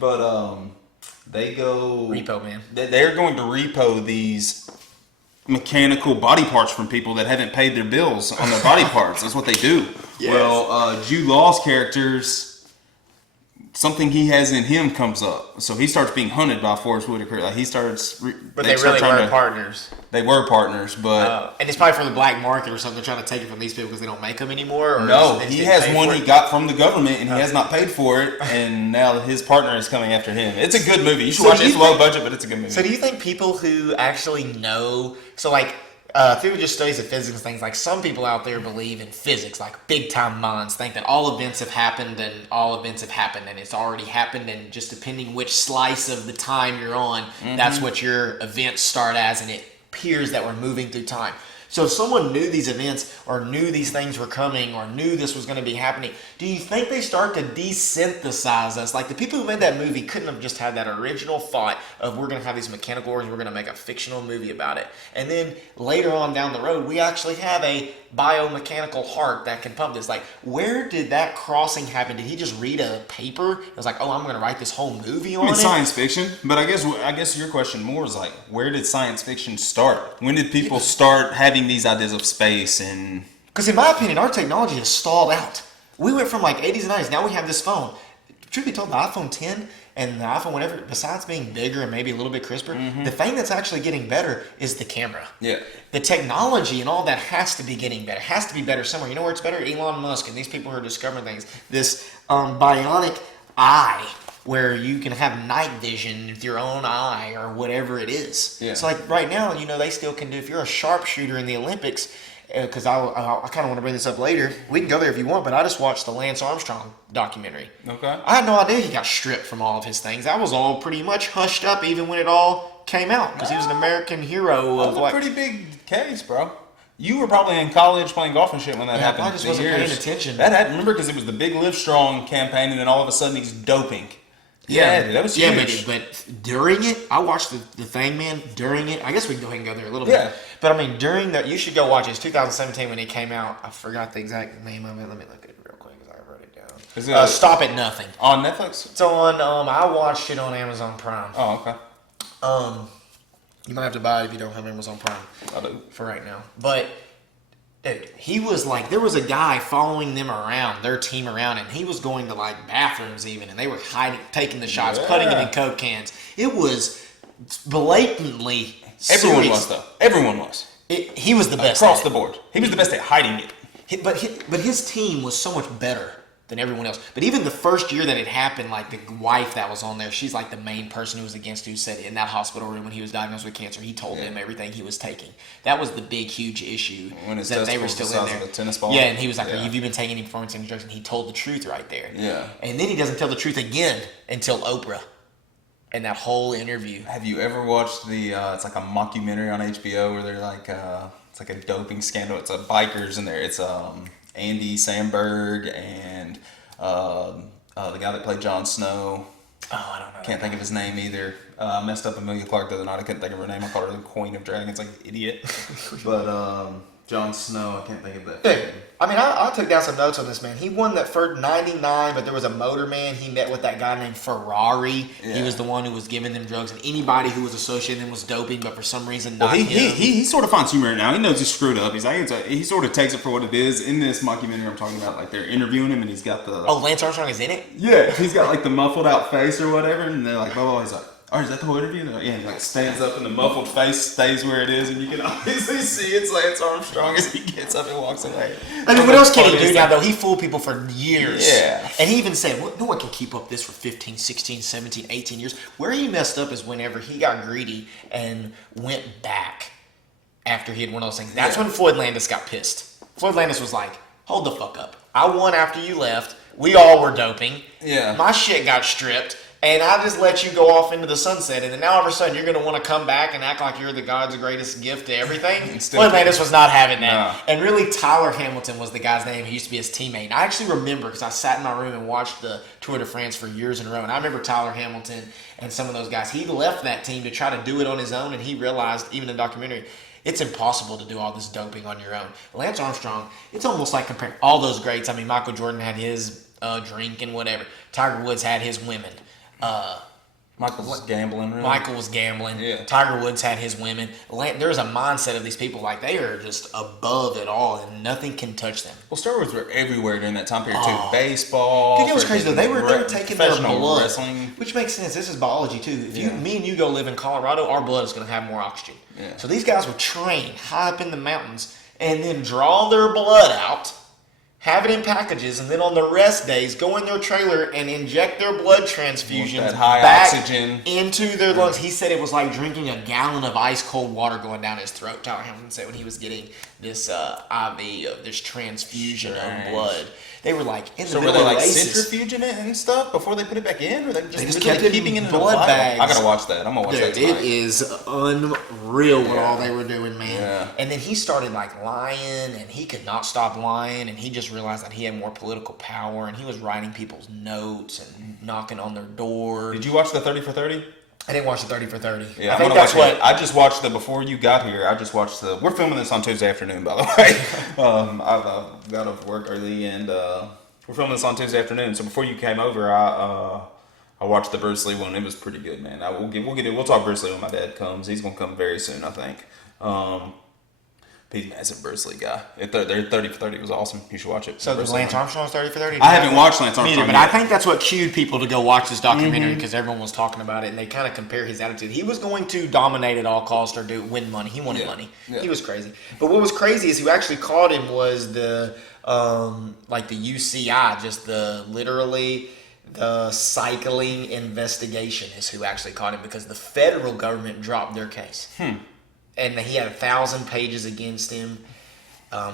But they go Repo Man. They're going to repo these mechanical body parts from people that haven't paid their bills on their body parts. That's what they do. Yes. Well, Jude Law's character's something he has in him comes up, so he starts being hunted by Forrest Whitaker. Like he starts, but they really were partners. They were partners, but and it's probably for the black market or something. They're trying to take it from these people because they don't make them anymore. Or no, he has one he got from the government, and he has not paid for it, and now his partner is coming after him. It's a good movie. You should watch it. It's low budget, but it's a good movie. So do you think people who actually know, so like through just studies of physics and things, like some people out there believe in physics, like big time minds, think that all events have happened and it's already happened, and just depending which slice of the time you're on, that's what your events start as, and it appears that we're moving through time. So if someone knew these events or knew these things were coming or knew this was going to be happening, do you think they start to desynthesize us? Like the people who made that movie couldn't have just had that original thought of we're going to have these mechanical organs, we're going to make a fictional movie about it. And then later on down the road, we actually have a biomechanical heart that can pump this. Like, where did that crossing happen? Did he just read a paper? It was like, oh, I'm going to write this whole movie on it? Science fiction, but I guess your question more is like, where did science fiction start? When did people start having these ideas of space? And because in my opinion, our technology has stalled out. We went from like 80s and 90s. Now we have this phone. Truth be told, the iPhone 10 and the iPhone whatever, besides being bigger and maybe a little bit crisper, the thing that's actually getting better is the camera. Yeah. The technology and all that has to be getting better. It has to be better somewhere. You know where it's better? Elon Musk and these people who are discovering things. This bionic eye where you can have night vision with your own eye or whatever it is. Yeah. So like right now, you know, they still can do, if you're a sharpshooter in the Olympics, because I kind of want to bring this up later. We can go there if you want, but I just watched the Lance Armstrong documentary. Okay. I had no idea he got stripped from all of his things. That was all pretty much hushed up even when it all came out, because he was an American hero. That was a pretty big case, bro. You were probably in college playing golf and shit when that happened. I just wasn't paying attention. Remember, because it was the big Live Strong campaign, and then all of a sudden he's doping. Yeah, dude, that was huge. But during it, I watched the thing, man. During it, I guess we can go ahead and go there a little Yeah. bit. But I mean, during that, you should go watch it. It's 2017 when it came out. I forgot the exact name of it. Let me look at it real quick because I wrote it down. Is it Stop at Nothing. On Netflix? It's on. I watched it on Amazon Prime. Oh, okay. You might have to buy it if you don't have Amazon Prime. I do. For right now. But Dude, he was like, there was a guy following them around, their team around, and he was going to like bathrooms even, and they were hiding, taking the shots, putting it in Coke cans. It was blatantly serious. Everyone was, though. Everyone was. He was the best across the board. He was the best at hiding it. But his team was so much better than everyone else. But even the first year that it happened, like the wife that was on there, she's like the main person who was against, who said in that hospital room when he was diagnosed with cancer, he told them everything he was taking. That was the big, huge issue, that they were still in there. Of a tennis ball. Yeah, and he was like, have you been taking any performance drugs? And he told the truth right there. Yeah. And then he doesn't tell the truth again until Oprah. And that whole interview. Have you ever watched the, it's like a mockumentary on HBO where they're like, it's like a doping scandal. It's bikers in there. It's Andy Samberg and the guy that played Jon Snow. Oh, I don't know. Can't think of his name either. Messed up Amelia Clark the other night. I couldn't think of her name. I called her the Queen of Dragons, like an idiot. But Jon Snow, I can't think of that. Dude, I mean, I took down some notes on this, man. He won that first 99, but there was a motorman. He met with that guy named Ferrari. Yeah. He was the one who was giving them drugs, and anybody who was associated with him was doping, but for some reason not him. He sort of finds humor now. He knows he's screwed up. He's like, he sort of takes it for what it is. In this mockumentary I'm talking about, like they're interviewing him, and he's got the... Oh, Lance Armstrong is in it? Yeah, he's got like the muffled out face or whatever, and they're like, blah, blah, he's like, oh, is that the whole interview? And like, yeah, he like stands up and the muffled face stays where it is, and you can obviously see it's Lance Armstrong as he gets up and walks away. I mean, what else can he do now, though? He fooled people for years. Yeah. And he even said, well, no one can keep up this for 15, 16, 17, 18 years. Where he messed up is whenever he got greedy and went back after he had won those things. That's when Floyd Landis got pissed. Floyd Landis was like, hold the fuck up. I won after you left. We all were doping. Yeah. My shit got stripped. And I just let you go off into the sunset, and then now all of a sudden you're going to want to come back and act like you're the God's greatest gift to everything? Floyd Landis was not having that. No. And really, Tyler Hamilton was the guy's name. He used to be his teammate. And I actually remember, because I sat in my room and watched the Tour de France for years in a row, and I remember Tyler Hamilton and some of those guys. He left that team to try to do it on his own, and he realized, even in the documentary, it's impossible to do all this doping on your own. Lance Armstrong, it's almost like comparing all those greats. I mean, Michael Jordan had his drink and whatever. Tiger Woods had his women. Michael was gambling. Really. Michael was gambling. Yeah. Tiger Woods had his women. There's a mindset of these people like they are just above it all, and nothing can touch them. Well, steroids were everywhere during that time period too. Baseball. Dude, it was crazy though. They were taking their blood, wrestling. which makes sense. This is biology too. If me and you go live in Colorado, our blood is going to have more oxygen. Yeah. So these guys would train high up in the mountains and then draw their blood out, have it in packages, and then on the rest days go in their trailer and inject their blood transfusions that high back oxygen into their lungs. He said it was like drinking a gallon of ice cold water going down his throat. Tyler Hamilton said when he was getting this IV of this transfusion of blood. They were like in the So were middle they of like races. centrifuging it and stuff before they put it back in, or they just kept it keeping in it in blood a bags. I gotta watch that. I'm gonna watch that tonight. It is unreal what all they were doing, man. Yeah. And then he started like lying, and he could not stop lying, and he just realized that he had more political power, and he was writing people's notes and knocking on their door. Did you watch the 30 for 30? I didn't watch the 30 for 30. Yeah, I think that's what. I just watched before you got here. I just watched we're filming this on Tuesday afternoon, by the way. I've got off work early, and we're filming this on Tuesday afternoon. So before you came over, I watched the Bruce Lee one. It was pretty good, man. We'll talk Bruce Lee when my dad comes. He's gonna come very soon, I think. He's a massive Bruce Lee guy. Their 30 for 30 was awesome. You should watch it. So the Lance Armstrong's 30 for 30? I haven't watched Lance Armstrong but yet. I think that's what cued people to go watch this documentary because everyone was talking about it, and they kind of compare his attitude. He was going to dominate at all costs or win money. He wanted money. Yeah. He was crazy. But what was crazy is who actually caught him was the UCI, just the cycling investigation is who actually caught him because the federal government dropped their case. And he had 1,000 pages against him.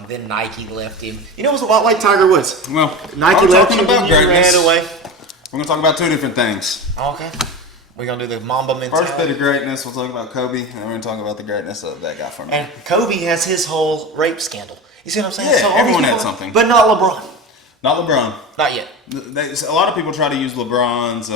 Then Nike left him. You know, it was a lot like Tiger Woods. Well, Nike left him about and he greatness. ran away. We're gonna talk about two different things. Okay. We're going to do the Mamba mentality. First bit of greatness, we'll talk about Kobe, and we're gonna talk about the greatness of that guy for me. And Kobe has his whole rape scandal. You see what I'm saying? Yeah, all these everyone had people- something. But not LeBron. Not LeBron. Not yet. A lot of people try to use LeBron's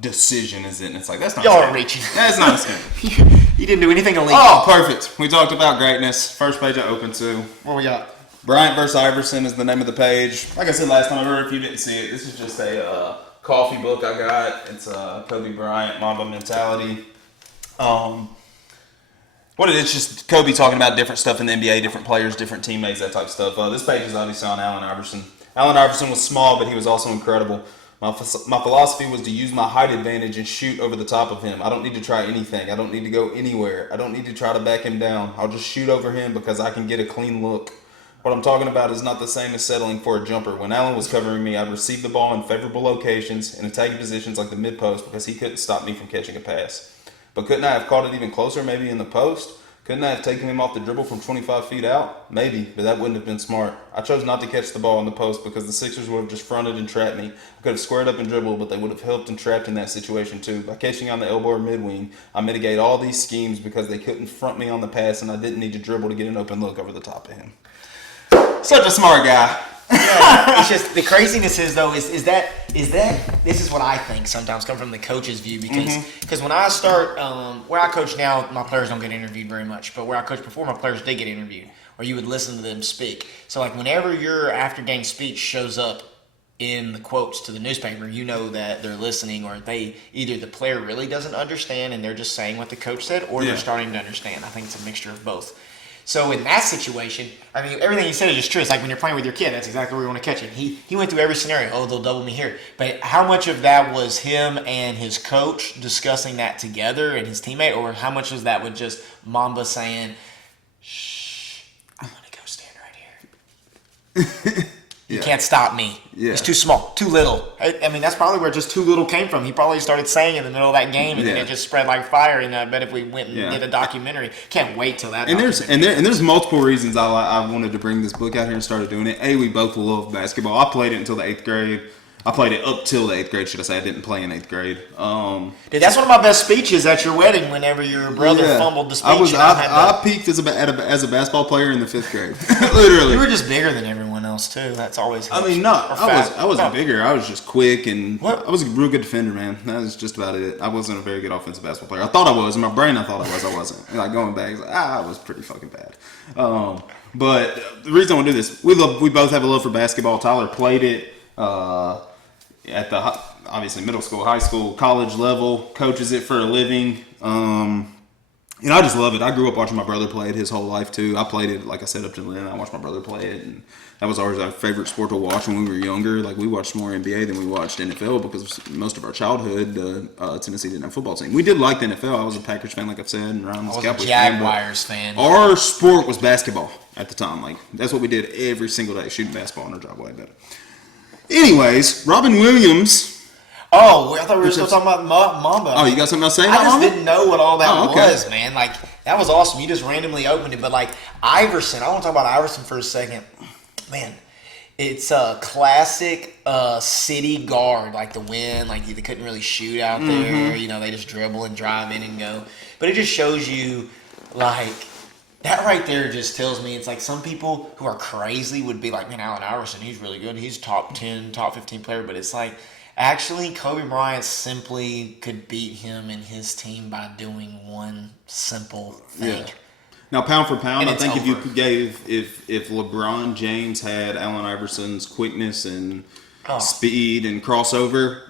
decision as it, and it's like that's not. Y'all a are scandal. reaching. That's not a scandal. You didn't do anything illegal. Oh, perfect. We talked about greatness. First page I opened to. What we got? Bryant versus Iverson is the name of the page. Like I said last time, if you didn't see it, this is just a coffee book I got. It's Kobe Bryant, Mamba Mentality. What it is, just Kobe talking about different stuff in the NBA, different players, different teammates, that type of stuff. This page is obviously on Allen Iverson. Allen Iverson was small, but he was also incredible. My philosophy was to use my height advantage and shoot over the top of him. I don't need to try anything. I don't need to go anywhere. I don't need to try to back him down. I'll just shoot over him because I can get a clean look. What I'm talking about is not the same as settling for a jumper. When Allen was covering me, I'd receive the ball in favorable locations in attacking positions like the mid-post because he couldn't stop me from catching a pass. But couldn't I have caught it even closer, maybe in the post? Couldn't I have taken him off the dribble from 25 feet out? Maybe, but that wouldn't have been smart. I chose not to catch the ball in the post because the Sixers would have just fronted and trapped me. I could have squared up and dribbled, but they would have helped and trapped in that situation too. By catching on the elbow or mid-wing, I mitigate all these schemes because they couldn't front me on the pass and I didn't need to dribble to get an open look over the top of him. Such a smart guy. Yeah, it's just the craziness is that this is what I think sometimes come from the coach's view because when I start where I coach now, my players don't get interviewed very much, but where I coached before, my players did get interviewed, or you would listen to them speak. So like whenever your after game speech shows up in the quotes to the newspaper, you know that they're listening, or they either the player really doesn't understand and they're just saying what the coach said, or they're starting to understand. I think it's a mixture of both. So in that situation, I mean, everything you said is just true. It's like when you're playing with your kid, that's exactly where you want to catch it. He went through every scenario. Oh, they'll double me here. But how much of that was him and his coach discussing that together and his teammate, or how much was that with just Mamba saying, shh, I'm going to go stand right here. You can't stop me. Yeah. It's too small, too little. I mean, that's probably where just too little came from. He probably started saying in the middle of that game, and then it just spread like fire. And I bet if we went and did a documentary, can't wait till that. And there's multiple reasons I wanted to bring this book out here and started doing it. We both love basketball. I played it until the 8th grade. I played it up till the 8th grade, should I say. I didn't play in 8th grade. Dude, that's one of my best speeches at your wedding whenever your brother fumbled the speech. I peaked as a basketball player in the 5th grade. Literally. You were just bigger than everyone else, too. That's always helps. I mean, I wasn't bigger. I was just quick, and I was a real good defender, man. That was just about it. I wasn't a very good offensive basketball player. I thought I was. In my brain, I thought I was. I wasn't. Like, going back, I was pretty fucking bad. But the reason I want to do this, we both have a love for basketball. Tyler played it at the obviously middle school, high school, college level, coaches it for a living. And I just love it. I grew up watching my brother play it his whole life too. I played it, like I said, up to then. I watched my brother play it, and that was always our favorite sport to watch when we were younger. Like, we watched more NBA than we watched NFL because most of our childhood, Tennessee didn't have a football team. We did like the NFL. I was a Packers fan, like I've said, and Ryan was a Cowboys fan. Jaguars fan. Our sport was basketball at the time. Like, that's what we did every single day, shooting basketball in our driveway. But anyways, Robin Williams. Oh, I thought we were still talking about Mamba. Oh, you got something else to say? I just didn't know what all that okay. was, man. Like, that was awesome. You just randomly opened it. But, like, Iverson, I want to talk about Iverson for a second. Man, it's a classic city guard, like the win. Like, they couldn't really shoot out there. You know, they just dribble and drive in and go. But it just shows you, like, that right there just tells me it's like some people who are crazy would be like, man, Allen Iverson, he's really good. He's top 10, top 15 player. But it's like, actually, Kobe Bryant simply could beat him and his team by doing one simple thing. Yeah. Now, pound for pound, I think if LeBron James had Allen Iverson's quickness and speed and crossover,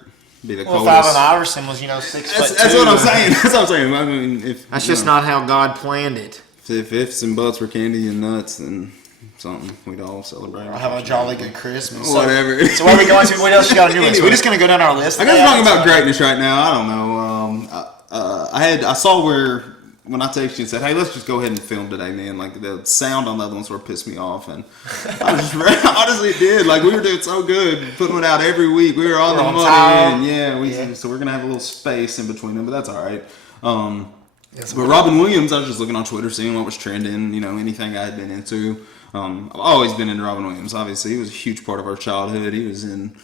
be the coldest. If Allen Iverson was, 6'2". That's what I'm saying. That's what I'm saying. I mean, that's just not how God planned it. If ifs and buts were candy and nuts, then something we'd all celebrate. I'll have a jolly good Christmas. Whatever. So where are we going to? What else you got on your list? We're just going to go down our list. I guess talking about greatness right now. I don't know. I saw where when I texted you and said, hey, let's just go ahead and film today, man. Like, the sound on the other one sort of pissed me off, and honestly it did. Like, we were doing so good, putting it out every week. We were on the money, and so we're gonna have a little space in between them, but that's all right. But Robin Williams, I was just looking on Twitter, seeing what was trending, anything I had been into. I've always been into Robin Williams, obviously. He was a huge part of our childhood. He was in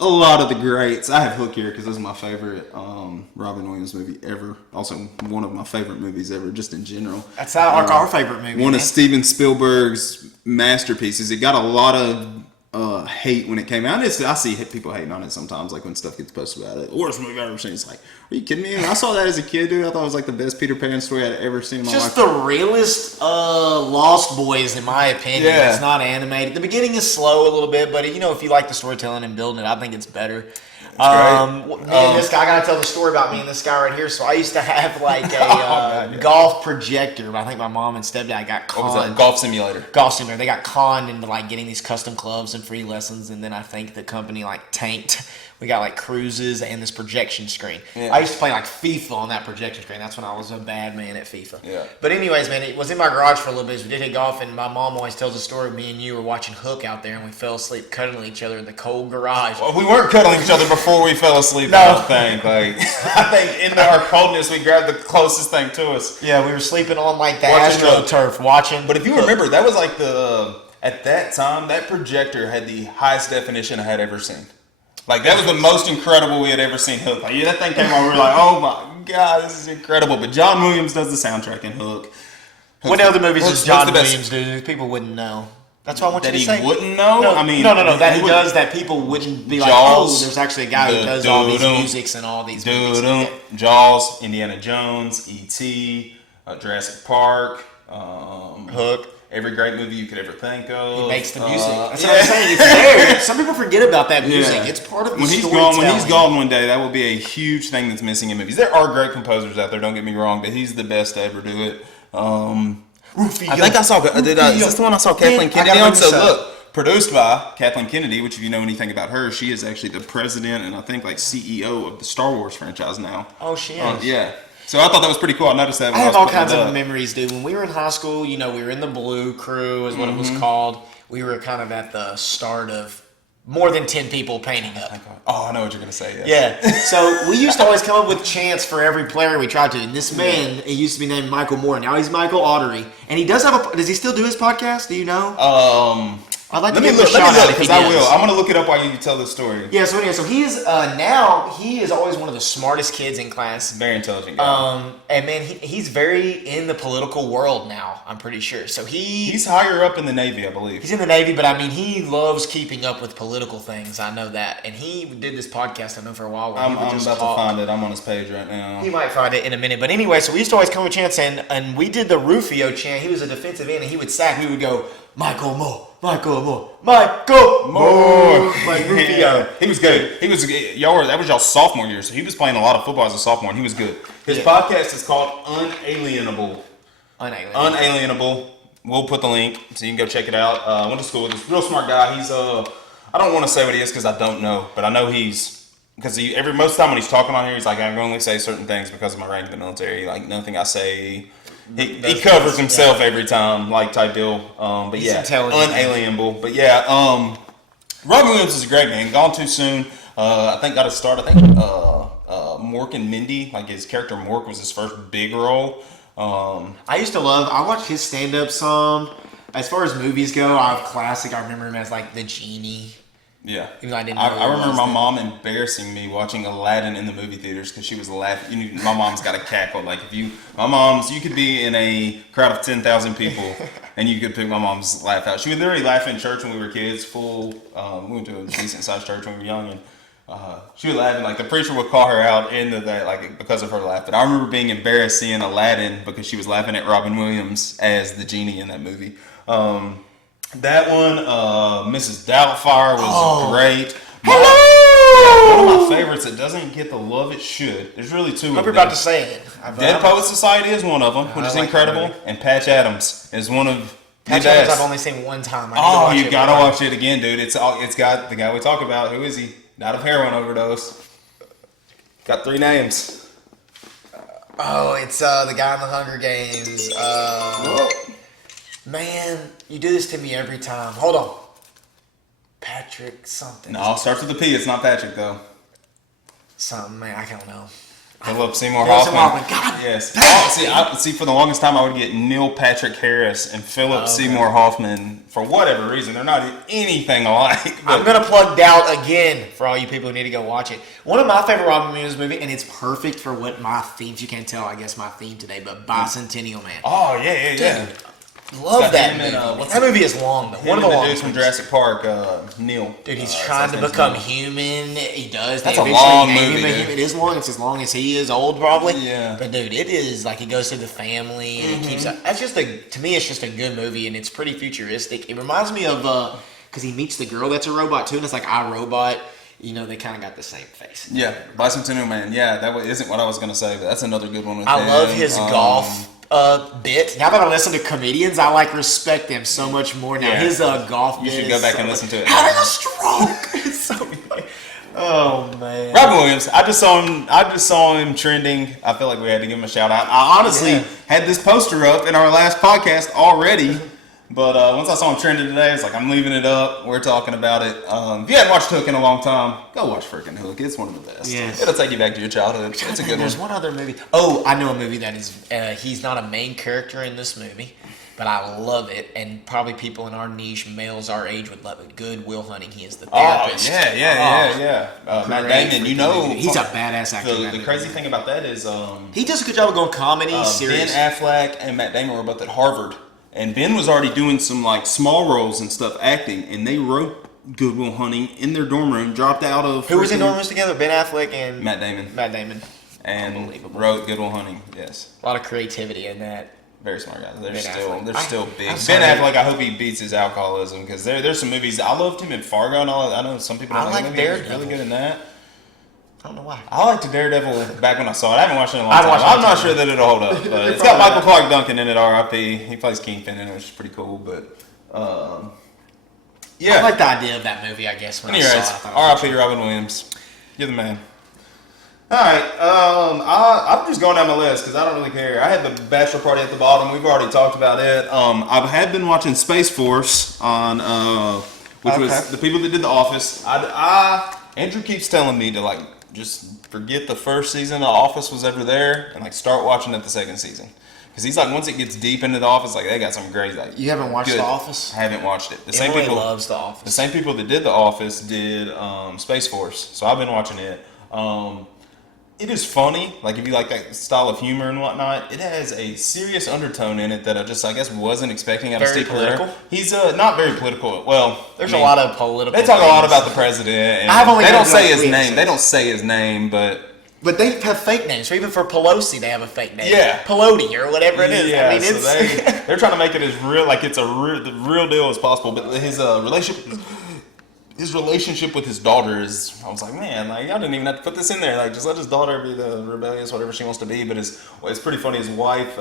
a lot of the greats. I have Hook here because this is my favorite Robin Williams movie ever. Also, one of my favorite movies ever, just in general. That's our favorite movie. One of Steven Spielberg's masterpieces. It got a lot of hate when it came out. I see people hating on it sometimes, like when stuff gets posted about it. Worst movie I've ever seen. It's like, are you kidding me? I saw that as a kid, dude. I thought it was like the best Peter Pan story I'd ever seen in my life. Just the realest Lost Boys, in my opinion. Yeah. It's not animated. The beginning is slow a little bit, but if you like the storytelling and building it, I think it's better. This guy, I gotta tell the story about me and this guy right here. So I used to have like a golf projector, but I think my mom and stepdad got conned. What was that? Golf simulator. Golf simulator. They got conned into like getting these custom clubs and free lessons, and then I think the company like tanked. We got like cruises and this projection screen. Yeah. I used to play like FIFA on that projection screen. That's when I was a bad man at FIFA. Yeah. But anyways, man, it was in my garage for a little bit. So we did hit golf, and my mom always tells the story of me and you were watching Hook out there, and we fell asleep cuddling each other in the cold garage. Well, we weren't cuddling each other before we fell asleep. No. I don't think. Like, I think in our coldness, we grabbed the closest thing to us. Yeah, we were sleeping on like the AstroTurf watching. But if you remember, that was like at that time, that projector had the highest definition I had ever seen. Like, that was the most incredible we had ever seen Hook. Like, yeah, that thing came on, we were like, oh my God, this is incredible. But John Williams does the soundtrack in Hook. What other movies does John Williams do? People wouldn't know. That's what I want you to say. That he wouldn't know? No, I mean, no. That he does that people wouldn't be like, oh, there's actually a guy who does all these musics and all these movies. Jaws, Indiana Jones, E.T., Jurassic Park, Hook. Every great movie you could ever think of. He makes the music. That's what I'm saying. It's there. Some people forget about that music. Yeah. It's part of the storytelling. When he's gone one day, that will be a huge thing that's missing in movies. There are great composers out there, don't get me wrong, but he's the best to ever do it. I think I saw. Is this the one I saw Kathleen Kennedy on? So look, produced by Kathleen Kennedy, which if you know anything about her, she is actually the president and I think like CEO of the Star Wars franchise now. Oh, she is. Yeah. So I thought that was pretty cool. I noticed that. I have all kinds of memories, dude. When we were in high school, we were in the Blue Crew, is what it was called. We were kind of at the start of more than 10 people painting up. Oh, I know what you're going to say. Yeah. So we used to always come up with chants for every player we tried to. And this man, he used to be named Michael Moore. Now he's Michael Autry. And he does have does he still do his podcast? Do you know? I'd like to give him a shout out because I will. I'm going to look it up while you tell the story. Yeah, so anyway, he is now, he is always one of the smartest kids in class. Very intelligent guy. And man, he's very in the political world now, I'm pretty sure. So he's higher up in the Navy, I believe. He's in the Navy, but I mean, he loves keeping up with political things. I know that. And he did this podcast, I know, for a while. I'm about to find it. I'm on his page right now. He might find it in a minute. But anyway, so we used to always come with chants, and we did the Rufio chant. He was a defensive end, and he would sack. We would go, Michael Moore. Michael Moore. Michael Moore. Like Rufio. He was good. That was y'all's sophomore year, so he was playing a lot of football as a sophomore, and he was good. His podcast is called Unalienable. Unalienable. We'll put the link so you can go check it out. Went to school with this real smart guy. He's I don't want to say what he is because I don't know, but I know most of the time when he's talking on here, he's like, I can only say certain things because of my rank in the military. Like nothing I say. He covers himself every time, like type deal. But he's unalienable. But yeah, Robin Williams is a great man. Gone too soon. I think got his start. I think Mork and Mindy, like his character Mork, was his first big role. I watched his stand-up some. As far as movies go, I have classic. I remember him as like the genie. Yeah, even though I didn't. I remember my mom embarrassing me watching Aladdin in the movie theaters because she was laughing. My mom's got a cackle. Like you could be in a crowd of 10,000 people and you could pick my mom's laugh out. She would literally laugh in church when we were kids. We went to a decent sized church when we were young, and she would laugh, and like the preacher would call her out into that, like because of her laugh. But I remember being embarrassed seeing Aladdin because she was laughing at Robin Williams as the genie in that movie. That one, Mrs. Doubtfire was great. Hello! One of my favorites that doesn't get the love it should. There's really two of them. You're about to say it. Dead Poets Society is one of them, which is incredible. And Patch Adams is one of Patch Adams I've only seen one time. You gotta watch it again, dude. It's got the guy we talk about. Who is he? Died of heroin overdose. Got 3 names. It's the guy in the Hunger Games. Man, you do this to me every time. Hold on. Patrick something. No, it starts with a P. It's not Patrick, though. Something, man. I don't know. Philip Seymour Hoffman. God. Yes. See, for the longest time, I would get Neil Patrick Harris and Philip Seymour Hoffman. For whatever reason, they're not anything alike. I'm going to plug Doubt again for all you people who need to go watch it. One of my favorite Robin Williams movies, and it's perfect for what my themes, you can't tell, I guess, my theme today, but Bicentennial Man. Oh, yeah. Love that movie. That movie is long, though. One of the longest from Jurassic Park, Neil. Dude, he's trying to become human. He does. That's a long movie, dude. It is long. It's as long as he is old, probably. Yeah. But, dude, it is like it goes through the family, and it keeps... That's just to me, it's just a good movie, and it's pretty futuristic. It reminds me of... because he meets the girl that's a robot, too, and it's like iRobot. they kind of got the same face. Yeah, Bicentennial Man. Yeah, that isn't what I was gonna say, but that's another good one with I him. love his golf bit. Now that I listen to comedians, I respect them so much more now. Yeah. His golf bit. You should go back and listen to it. Having a stroke. It's so funny. Oh man. Robin Williams. I just saw him trending. I feel like we had to give him a shout out. I honestly had this poster up in our last podcast already. But once I saw him trending today, it's like, I'm leaving it up. We're talking about it. If you hadn't watched Hook in a long time, go watch freaking Hook. It's one of the best. Yes. It'll take you back to your childhood. It's a good one. There's one other movie. Oh, I know a movie that is, he's not a main character in this movie, but I love it. And probably people in our niche, males our age, would love it. Good Will Hunting. He is the therapist. Yeah. Matt Damon, he's a badass actor. The crazy thing about that is he does a good job of going comedy, serious. Ben Affleck and Matt Damon were both at Harvard. And Ben was already doing some small roles and stuff acting, and they wrote Good Will Hunting in their dorm room, dropped out of... Who was in dorm rooms together? Ben Affleck and... Matt Damon. And wrote Good Will Hunting, yes. A lot of creativity in that. Very smart guys. They're still big. Ben Affleck, I hope he beats his alcoholism, because there's some movies... I loved him in Fargo and all that. I know some people don't like Daredevil. He's really good in that. I don't know why. I liked Daredevil back when I saw it. I haven't watched it in a long time. I'm not sure that it'll hold up. But it's got Michael Clark Duncan in it, R.I.P. He plays Kingpin in it, which is pretty cool. But, yeah. I like the idea of that movie, I guess, when I saw it. R.I.P. Robin Williams. You're the man. All right. I'm just going down my list because I don't really care. I had the bachelor party at the bottom. We've already talked about it. I have been watching Space Force on, which was the people that did The Office. Andrew keeps telling me to just forget the first season of Office was ever there and start watching it the second season. Because he's once it gets deep into The Office, they got some great. You haven't watched good. The Office? I haven't watched it. Emily loves The Office. The same people that did The Office did Space Force. So I've been watching it. It is funny, if you like that style of humor and whatnot. It has a serious undertone in it that I guess wasn't expecting out of Steve Carell. Political? He's not very political. Well, there's a lot of political. They talk a lot about the president. And they don't say his name. They don't say his name, but they have fake names. So even for Pelosi, they have a fake name. Yeah, Pelosi or whatever it is. Yeah, I mean, they're trying to make it as real, it's the real deal as possible. But his relationship with his daughter is, I was like, man, y'all didn't even have to put this in there. Just let his daughter be the rebellious, whatever she wants to be. But it's pretty funny. His wife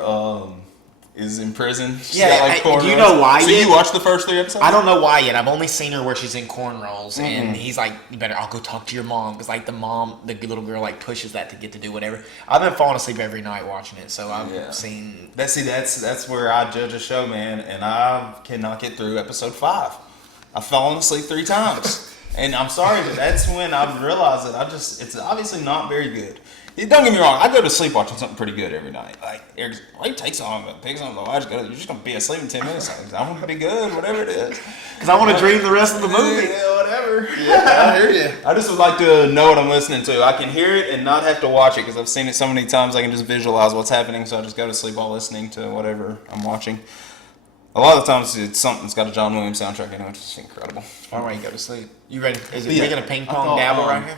is in prison. She's got, do you know why So yet? you watched the first 3 episodes? I don't know why yet. I've only seen her where she's in cornrows, and he's like, I'll go talk to your mom. Because the little girl pushes that to get to do whatever. I've been falling asleep every night watching it, so I've seen... That's where I judge a show, man, and I cannot get through episode 5. I've fallen asleep 3 times. And I'm sorry, but that's when I realized that it's obviously not very good. Don't get me wrong, I go to sleep watching something pretty good every night. It takes on to watch. You're just going to be asleep in 10 minutes. I want to be good, whatever it is. Because I want to dream the rest of the movie. Yeah, whatever. Yeah, I hear you. I just would like to know what I'm listening to. I can hear it and not have to watch it because I've seen it so many times I can just visualize what's happening. So I just go to sleep while listening to whatever I'm watching. A lot of times it's something that's got a John Williams soundtrack in it, which is incredible. All right, go to sleep. You ready? Is it making a ping pong dabble right here?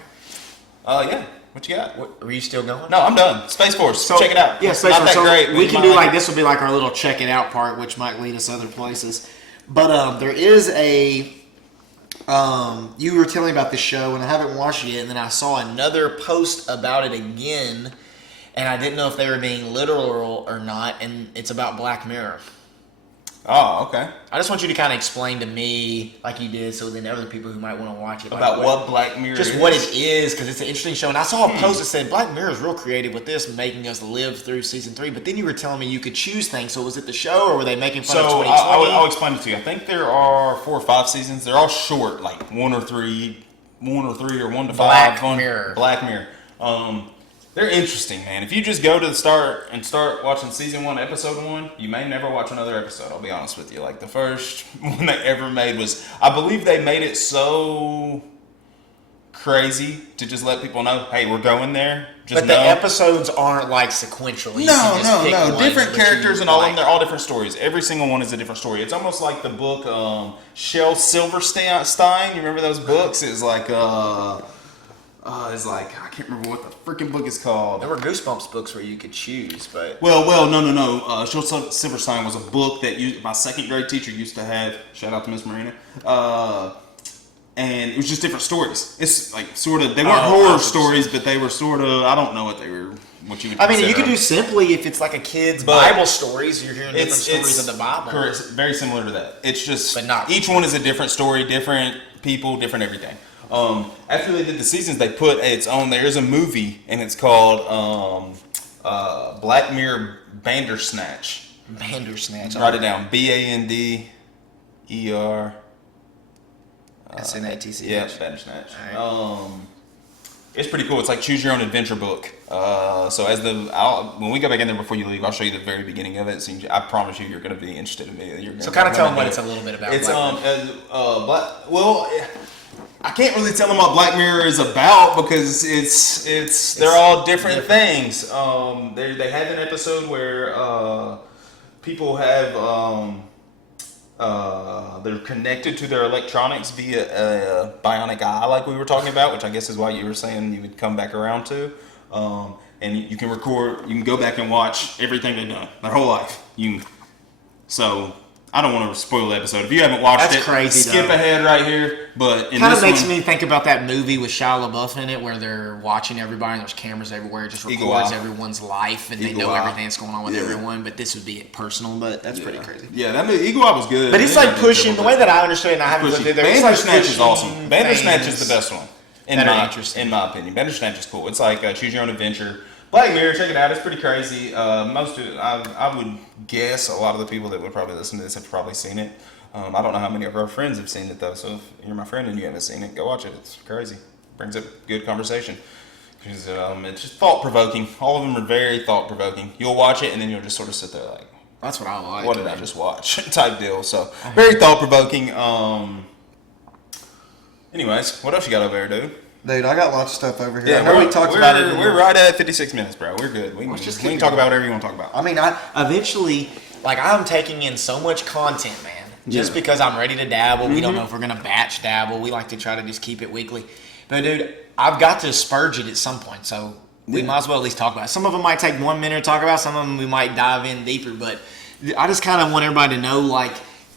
Yeah. What you got? Are you still going? No, I'm done. Space Force. So, check it out. Yeah, Space Force. So great, we can do this will be our little check it out part, which might lead us other places. But there is a... you were telling me about this show, and I haven't watched it yet, and then I saw another post about it again, and I didn't know if they were being literal or not, and it's about Black Mirror. Oh, okay. I just want you to kind of explain to me, like you did, so then other people who might want to watch it. About what Black Mirror is? Just what it is, because it's an interesting show. And I saw a post that said, Black Mirror is real creative with this, making us live through season 3. But then you were telling me you could choose things. So was it the show, or were they making fun of 2020? I'll explain it to you. I think there are 4 or 5 seasons. They're all short, 1 or 3 or 1 to 5. Black Mirror. Black Mirror. They're interesting, man. If you just go to the start and start watching season 1, episode 1, you may never watch another episode, I'll be honest with you. The first one they ever made was, I believe they made it so crazy to just let people know, hey, we're going there. But the episodes aren't sequential. No. Different characters and all of them, they're all different stories. Every single one is a different story. It's almost like the book Shel Silverstein. You remember those books? It was I can't remember what the freaking book is called. There were Goosebumps books where you could choose, but... Well, no. Shel Silverstein was a book that my second grade teacher used to have. Shout out to Miss Marina. and it was just different stories. It's like sort of they weren't horror stories, but they were sort of I don't know what they were. What you would I mean, consider. you could do simply if it's like a kid's Bible stories. You're hearing different stories of the Bible. Correct, very similar to that. It's just but not each one is a different story, different people, different everything. After they did the seasons, they put its own. There's a movie, and it's called Black Mirror Bandersnatch. Bandersnatch. Write it down. Bandeer. Snatch. Yeah, Bandersnatch. Right. It's pretty cool. It's like choose your own adventure book. So when we go back in there before you leave, I'll show you the very beginning of it. So I promise you're going to be interested in it. So kind of tell them what it's a little bit about. It's I can't really tell them what Black Mirror is about because they're all different things. They had an episode where people have they're connected to their electronics via a bionic eye, like we were talking about, which I guess is why you were saying you would come back around to. And you can record, you can go back and watch everything they've done, their whole life. So I don't want to spoil the episode. If you haven't watched That's crazy, skip ahead right here. But kind of makes me think about that movie with Shia LaBeouf in it, where they're watching everybody and there's cameras everywhere. It just records everyone's life, and they know everything that's going on with everyone. But this would be personal. But that's pretty crazy. Yeah, that movie Eagle Eye was good. But it's like pushing the way that I understand. And I haven't looked at there. Bandersnatch is awesome. Bandersnatch is the best one in my opinion. Bandersnatch is cool. It's like choose your own adventure. Black Mirror, check it out. It's pretty crazy. Most of it, I would guess a lot of the people that would probably listen to this have probably seen it. I don't know how many of our friends have seen it though. So if you're my friend and you haven't seen it, go watch it. It's crazy. Brings up good conversation. Because it's just thought provoking. All of them are very thought provoking. You'll watch it and then you'll just sort of sit there like, that's what I like. What did I just watch? Type deal. So very thought provoking. Anyways, what else you got over there, dude? Dude, I got lots of stuff over here. Yeah, I know we talked about it. We're right at 56 minutes, bro. We're good. We can talk about whatever you want to talk about. I mean, eventually, I'm taking in so much content, man. Just because I'm ready to dabble. We don't know if we're going to batch dabble. We like to try to just keep it weekly. But, dude, I've got to spurge it at some point. So we might as well at least talk about it. Some of them might take 1 minute to talk about. Some of them we might dive in deeper. But I just kind of want everybody to know,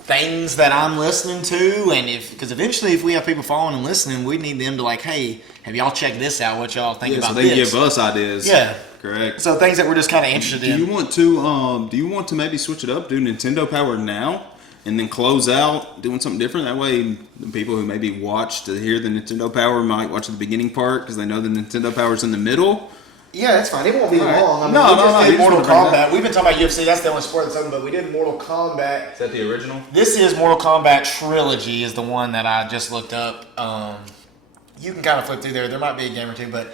things that I'm listening to, and because eventually if we have people following and listening, we need them to hey, have y'all checked this out? What y'all think about so they this? give us ideas. Yeah, correct. So things that we're just kind of interested in. Do you want to maybe switch it up, do Nintendo Power now, and then close out doing something different? That way, the people who maybe watch to hear the Nintendo Power might watch the beginning part because they know the Nintendo Power's in the middle. Yeah, that's fine. It won't be long. I mean, No, we just did no. Mortal Kombat. We've been talking about UFC. That's the only sport that's open, but we did Mortal Kombat. Is that the original? This is Mortal Kombat Trilogy is the one that I just looked up. You can kind of flip through there. There might be a game or two, but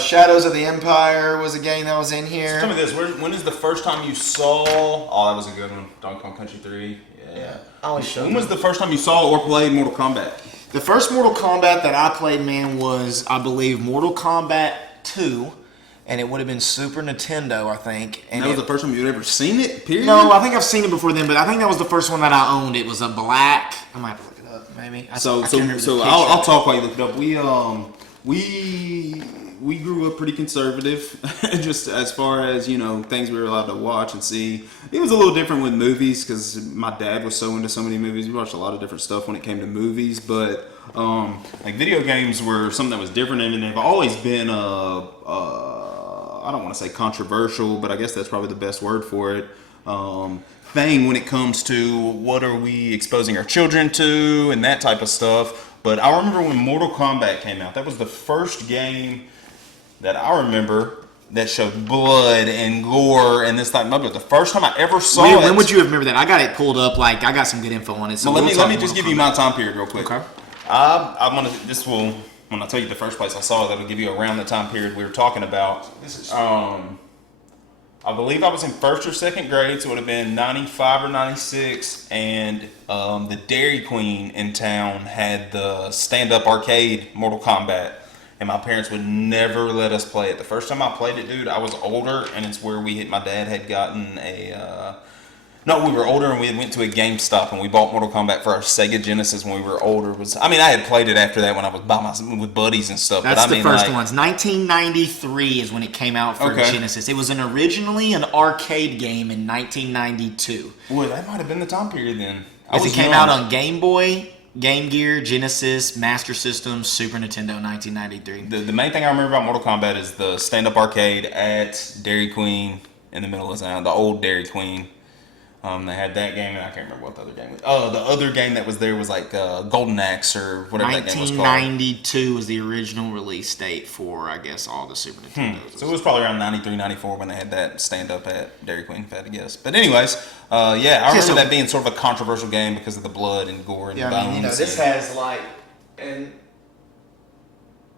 Shadows of the Empire was a game that was in here. So tell me this. When is the first time you saw... Oh, that was a good one. Donkey Kong Country 3. Yeah. When was the first time you saw or played Mortal Kombat? The first Mortal Kombat that I played, man, was, I believe, Mortal Kombat 2. And it would have been Super Nintendo, I think. And that was the first time you'd ever seen it, period? No, I think I've seen it before then, but I think that was the first one that I owned. It was a black... I might have to look it up, maybe. I'll talk while you look it up. We grew up pretty conservative, just as far as, things we were allowed to watch and see. It was a little different with movies because my dad was so into so many movies. We watched a lot of different stuff when it came to movies, but video games were something that was different, and they've always been I don't want to say controversial, but I guess that's probably the best word for it. Thing when it comes to what are we exposing our children to and that type of stuff. But I remember when Mortal Kombat came out, that was the first game that I remember that showed blood and gore and this type of stuff. But the first time I ever saw it. When would you have remembered that? I got it pulled up. I got some good info on it. So let me just give you my time period real quick. Okay. When I tell you the first place I saw it, that'll give you around the time period we were talking about. I believe I was in first or second grade, so it would have been 95 or 96, and the Dairy Queen in town had the stand-up arcade Mortal Kombat, and my parents would never let us play it. The first time I played it, dude, I was older, and it's where my dad had gotten we were older and we went to a GameStop and we bought Mortal Kombat for our Sega Genesis when we were older. I had played it after that when I was with buddies and stuff. That's the first ones. 1993 is when it came out for Genesis. It was originally an arcade game in 1992. Boy, that might have been the time period then. Because it came out on Game Boy Game Gear, Genesis, Master System, Super Nintendo, 1993. The main thing I remember about Mortal Kombat is the stand-up arcade at Dairy Queen in the middle of town, the old Dairy Queen. They had that game, and I can't remember what the other game was. Oh, the other game that was there was like Golden Axe or whatever that game was called. 1992 was the original release date for, I guess, all the Super Nintendos. So it was probably around 93, 94 when they had that stand-up at Dairy Queen, if I had to guess. But anyways, I remember that being sort of a controversial game because of the blood and gore and bones. This has like, and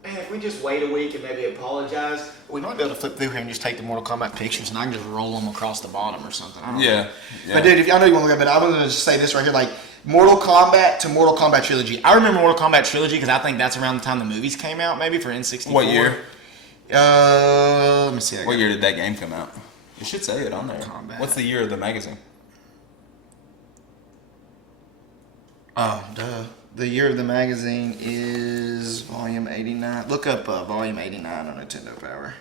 man, if we just wait a week and maybe apologize, we might be able to flip through here and just take the Mortal Kombat pictures, and I can just roll them across the bottom or something. I don't know. But dude, if I know you want to look at it, but I'm going to just say this right here, like Mortal Kombat to Mortal Kombat Trilogy. I remember Mortal Kombat Trilogy because I think that's around the time the movies came out, maybe for N64. What year? Let me see. What year did that game come out? You should say it on there. Kombat. What's the year of the magazine? Oh, duh. The year of the magazine is volume 89. Look up volume 89 on Nintendo Power.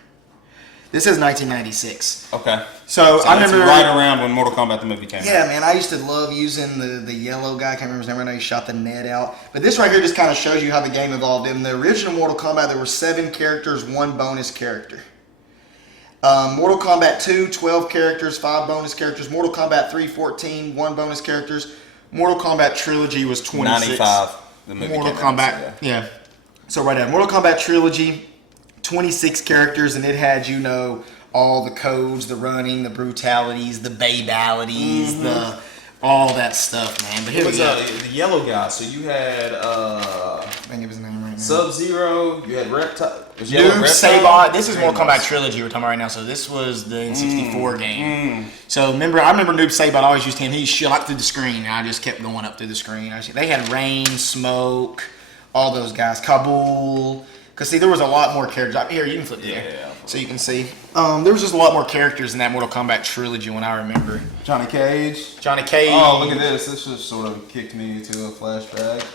This is 1996. Okay. So I that's remember right around when Mortal Kombat the movie came out. Yeah, man, I used to love using the yellow guy. I can't remember his name right now. He shot the net out. But this right here just kind of shows you how the game evolved. In the original Mortal Kombat, there were 7 characters, 1 bonus character. Mortal Kombat 2, 12 characters, 5 bonus characters. Mortal Kombat 3, 14, 1 bonus characters. Mortal Kombat Trilogy was 26. 95. The movie Mortal came out, Kombat, so yeah. So right now, Mortal Kombat Trilogy, 26 characters, and it had, all the codes, the running, the brutalities, the babalities, the all that stuff, man. But It here was we go. the yellow guy. So you had I think it was his name right now. Sub-Zero. You had Reptile. Noob Saibot. This is Mortal Kombat Trilogy we're talking about right now. So this was the N64 game. So I remember Noob Saibot. I always used him. He shot through the screen, and I just kept going up through the screen. They had Rain, Smoke, all those guys. Kabul. Because see, there was a lot more characters. Here, you can flip there, so you can see. There was just a lot more characters in that Mortal Kombat Trilogy when I remember. Johnny Cage. Johnny Cage. Oh, look at this. This just sort of kicked me to a flashback.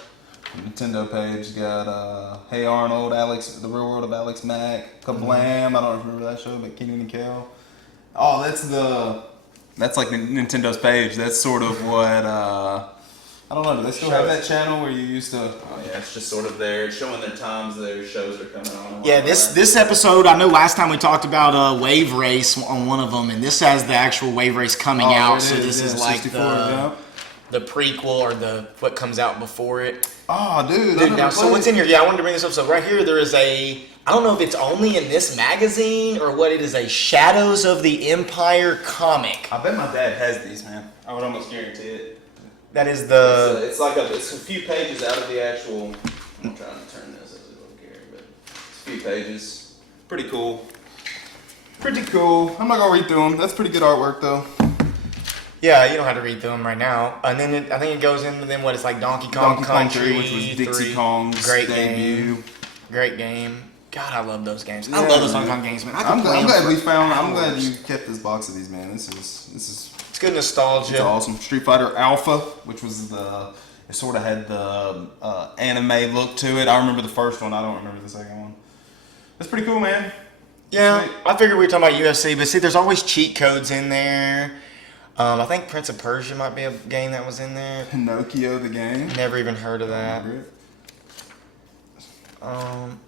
Nintendo page got Hey Arnold, Alex, The Real World of Alex Mack, Kablam. I don't remember that show, but Kenan and Kel. Oh, that's like Nintendo's page. That's sort of what I don't know. Do they still have that channel where you used to? Oh yeah, it's just sort of there. It's showing their times their shows are coming on. Yeah, this episode, I know last time we talked about Wave Race on one of them, and this has the actual Wave Race coming out. So this is like the prequel or what comes out before it. Oh, dude. Now, so what's in here? Yeah, I wanted to bring this up. So right here, there is I don't know if it's only in this magazine or what it is, a Shadows of the Empire comic. I bet my dad has these, man. I would almost guarantee it. That is It's a few pages out of the actual. I'm trying to turn this as a little Gary, but it's a few pages. Pretty cool. Pretty cool. I'm not gonna read through them. That's pretty good artwork, though. Yeah, you don't have to read through them right now. And then I think it goes into what it's like Donkey Kong Country, which was Dixie 3. Kong's Great debut. Game. Great game. God, I love those games. Yeah, I love those Donkey Kong games, man. I'm glad you kept this box of these, man. This is. It's good nostalgia. It's awesome. Street Fighter Alpha, which was it sort of had the anime look to it. I remember the first one. I don't remember the second one. That's pretty cool, man. Yeah, Sweet. I figured we were talking about UFC, but see, there's always cheat codes in there. I think Prince of Persia might be a game that was in there. Pinocchio the game. Never even heard of that.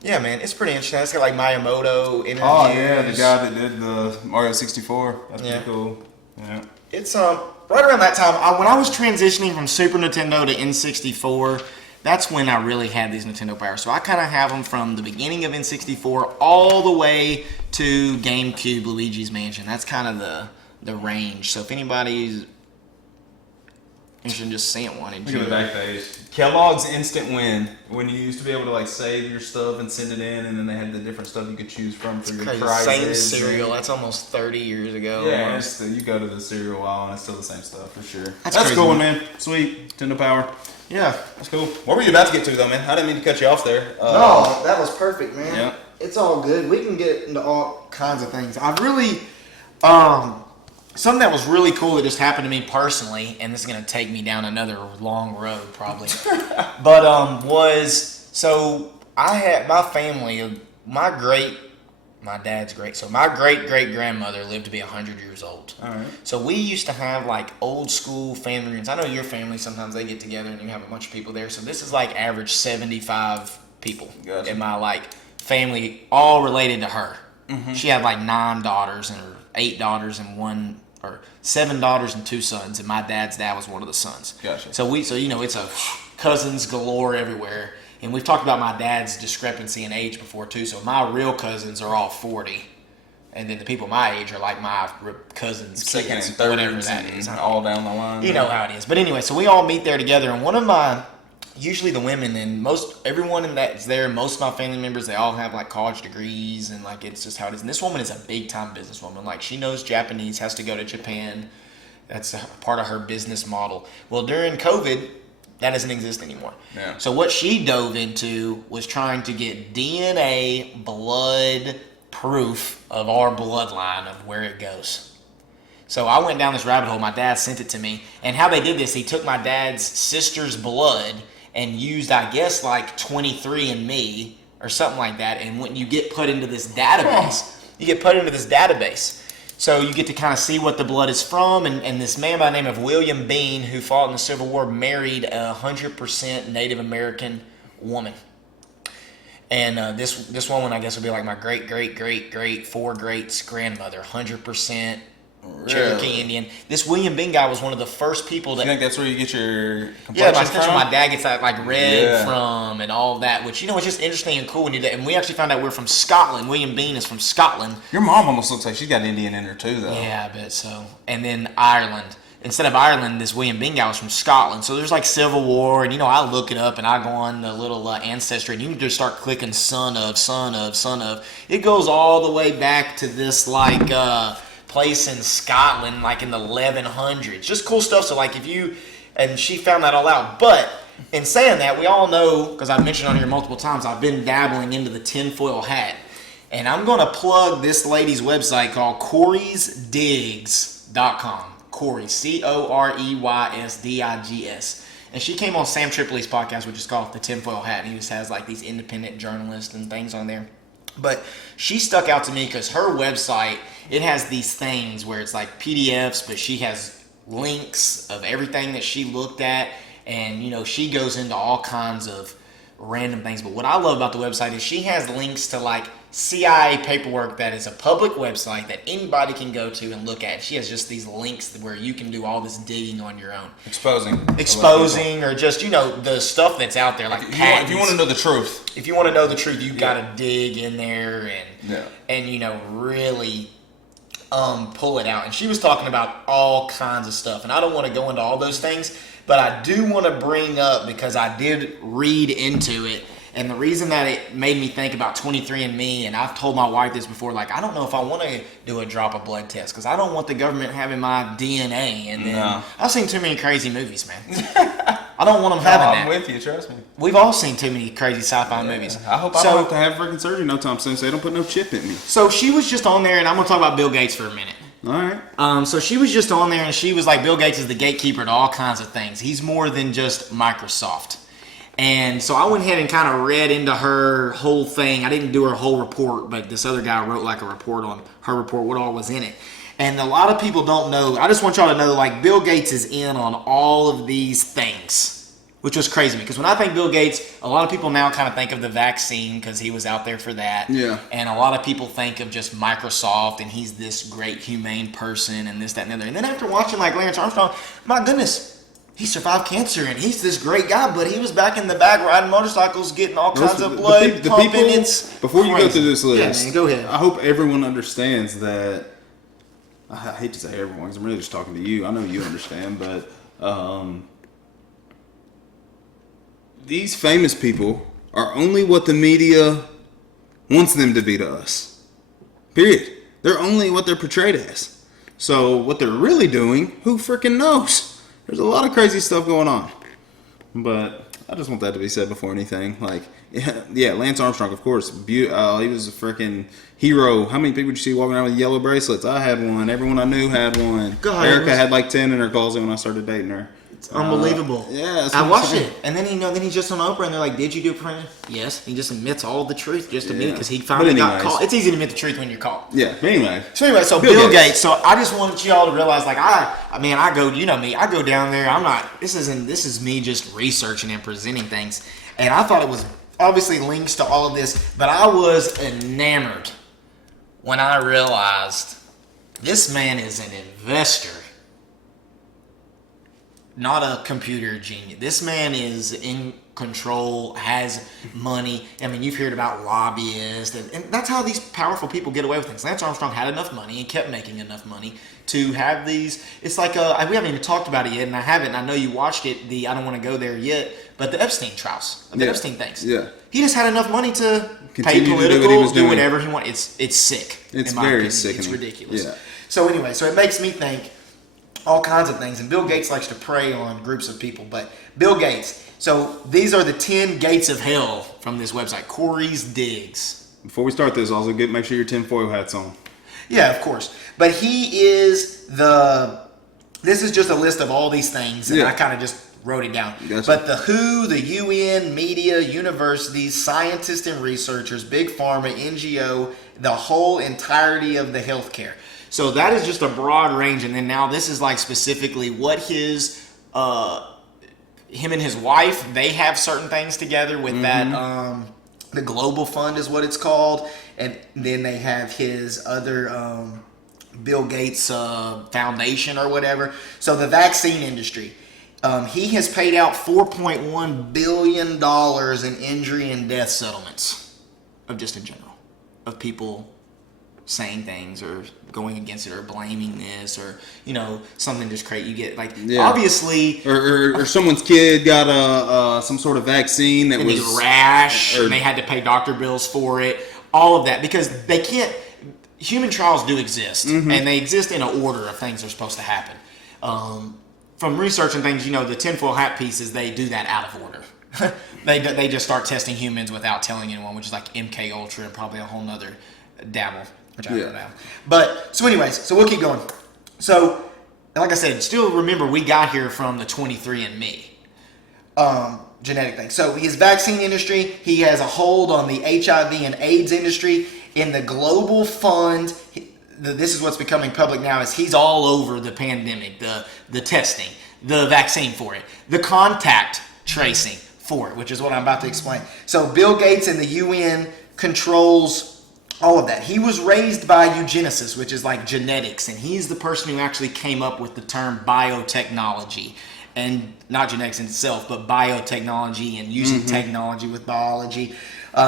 Yeah, man, it's pretty interesting. It's got like Miyamoto interviews. Oh yeah, the guy that did the Mario 64. That's pretty cool. Yeah. It's right around that time when I was transitioning from Super Nintendo to N64. That's when I really had these Nintendo Power. So I kind of have them from the beginning of N64 all the way to GameCube Luigi's Mansion. That's kind of the range. So if anybody's interested in just seeing one, look at the back page. Kellogg's Instant Win. When you used to be able to like save your stuff and send it in, and then they had the different stuff you could choose from for your prizes. Same cereal. That's almost 30 years ago. Yeah, you go to the cereal aisle and it's still the same stuff for sure. That's a crazy, cool one, man. Sweet. Nintendo Power. Yeah, that's cool. What were you about to get to though, man? I didn't mean to cut you off there. No, that was perfect, man. Yeah. It's all good. We can get into all kinds of things. I've really, something that was really cool that just happened to me personally, and this is going to take me down another long road probably, but so I had my family, my great My dad's great. So my great-great-grandmother lived to be 100 years old. All right. So we used to have like old school family reunions. I know your family, sometimes they get together and you have a bunch of people there. So this is like average 75 people Gotcha. in my like family, all related to her. She had like 9 daughters and 8 daughters and 7 daughters and 2 sons, and my dad's dad was one of the sons. Gotcha. So you know, it's a cousins galore everywhere. And we've talked about my dad's discrepancy in age before too. So my real cousins are all 40, and then the people my age are like my cousins, Second kids, and thirds, whatever that is. all down the line. You know how it is. But anyway, so we all meet there together, and usually the women and everyone that's there, most of my family members, they all have like college degrees, and like it's just how it is. And this woman is a big time businesswoman. Like she knows Japanese, has to go to Japan. That's a part of her business model. Well, during COVID, that doesn't exist anymore. Yeah. So what she dove into was trying to get DNA blood proof of our bloodline of where it goes. So I went down this rabbit hole. My dad sent it to me. And how they did this, he took my dad's sister's blood and used, I guess, like 23andMe or something like that. And when you get put into this database, So you get to kind of see what the blood is from, and this man by the name of William Bean, who fought in the Civil War, married a 100% Native American woman. And this woman, I guess, would be like my great 4 greats grandmother, 100% Cherokee Indian. This William Bean guy was one of the first people that. You think that's where you get your complexion That's where my dad gets that like red from and all that, which, you know, it's just interesting and cool when you do that. And we actually found out we're from Scotland. William Bean is from Scotland. Your mom almost looks like she's got Indian in her too, though. Yeah, I bet so. And then Ireland. Instead of Ireland, this William Bean guy was from Scotland. So there's like Civil War, and, you know, I look it up and I go on the little Ancestry, and you can just start clicking son of. It goes all the way back to this like place in Scotland, like in the 1100s. Just cool stuff. So like and she found that all out. But in saying that, we all know, because I've mentioned on here multiple times, I've been dabbling into the tinfoil hat. And I'm going to plug this lady's website called Corey'sDigs.com. Corey, Corey'sDigs. And she came on Sam Tripoli's podcast, which is called The Tinfoil Hat. And he just has like these independent journalists and things on there. But she stuck out to me because her website, it has these things where it's like PDFs, but she has links of everything that she looked at. And, you know, she goes into all kinds of random things. But what I love about the website is she has links to like CIA paperwork that is a public website that anybody can go to and look at. She has just these links where you can do all this digging on your own. Exposing, or just, you know, the stuff that's out there, like patents. If you want to know the truth. If you want to know the truth, you got to dig in there and you know, really pull it out. And she was talking about all kinds of stuff. And I don't want to go into all those things, but I do want to bring up, because I did read into it, and the reason that it made me think about 23andMe, and I've told my wife this before, like, I don't know if I want to do a drop of blood test, because I don't want the government having my DNA. And then I've seen too many crazy movies, man. I don't want them having that. I'm with you, trust me. We've all seen too many crazy sci-fi movies. I hope I don't have to have freaking surgery no time soon, so they don't put no chip in me. So she was just on there, and I'm going to talk about Bill Gates for a minute. All right. So she was just on there, and she was like, Bill Gates is the gatekeeper to all kinds of things. He's more than just Microsoft. And so I went ahead and kind of read into her whole thing. I didn't do her whole report, but this other guy wrote like a report on her report, what all was in it. And a lot of people don't know. I just want y'all to know, like, Bill Gates is in on all of these things, which was crazy. Because when I think Bill Gates, a lot of people now kind of think of the vaccine because he was out there for that. Yeah. And a lot of people think of just Microsoft, and he's this great humane person and this, that, and the other. And then after watching like Lance Armstrong, my goodness, he survived cancer, and he's this great guy, but he was back in the back riding motorcycles, getting all kinds of blood pumping. Before you go through this list, man, go ahead. I hope everyone understands that. I hate to say everyone, because I'm really just talking to you. I know you understand, but these famous people are only what the media wants them to be to us. Period. They're only what they're portrayed as. So what they're really doing, who freaking knows? There's a lot of crazy stuff going on. But I just want that to be said before anything. Like, yeah, Lance Armstrong, of course. He was a freaking hero. How many people did you see walking around with yellow bracelets? I had one. Everyone I knew had one. God, Erica had like 10 in her closet when I started dating her. It's unbelievable. Yeah, that's I what I'm watched saying. it, and then then he's just on Oprah, and they're like, "Did you do it?" Yes. He just admits all the truth just to me because he finally got caught. It's easy to admit the truth when you're caught. Yeah. Anyway. So Bill Gates. So I just want y'all to realize, like I go, you know me, I go down there. I'm not. This is me just researching and presenting things, and I thought it was obviously links to all of this, but I was enamored when I realized this man is an investor, not a computer genius. This man is in control, has money. I mean, you've heard about lobbyists, and that's how these powerful people get away with things. Lance Armstrong had enough money and kept making enough money to have these. It's like we haven't even talked about it yet, and I haven't. And I know you watched it. I don't want to go there yet, but the Epstein trials, the Epstein things. Yeah, he just had enough money to continue pay political, to do, what do whatever he wanted. It's sick. It's very sick. It's ridiculous. Yeah. So anyway, it makes me think all kinds of things. And Bill Gates likes to prey on groups of people. But Bill Gates. So these are the 10 gates of hell from this website, Corey's Digs. Before we start this, also make sure your tinfoil hat's on. Yeah, of course. But he is this is just a list of all these things. And I kind of just wrote it down. Gotcha. But the WHO, the UN, media, universities, scientists and researchers, big pharma, NGO, the whole entirety of the healthcare. So that is just a broad range. And then now this is like specifically what him and his wife, they have certain things together with that, the Global Fund is what it's called. And then they have his other, Bill Gates Foundation or whatever. So the vaccine industry. He has paid out $4.1 billion in injury and death settlements of just in general, of people saying things or going against it or blaming this or something just crazy. You get obviously or someone's kid got some sort of vaccine that was rash and they had to pay doctor bills for it. All of that because they can't. Human trials do exist and they exist in an order of things that are supposed to happen. From researching things, the tinfoil hat pieces, they do that out of order. they just start testing humans without telling anyone, which is like MK Ultra and probably a whole nother Dabble, which I don't know. But so anyways, so we'll keep going. So like I said, still remember we got here from the 23andMe genetic thing. So his vaccine industry, he has a hold on the HIV and AIDS industry. In the Global Fund, this is what's becoming public now, is he's all over the pandemic, the testing, the vaccine for it, the contact tracing for it, which is what I'm about to explain. So Bill Gates and the UN controls all of that. He was raised by eugenicists, which is like genetics, and he's the person who actually came up with the term biotechnology. And not genetics in itself, but biotechnology and using technology with biology.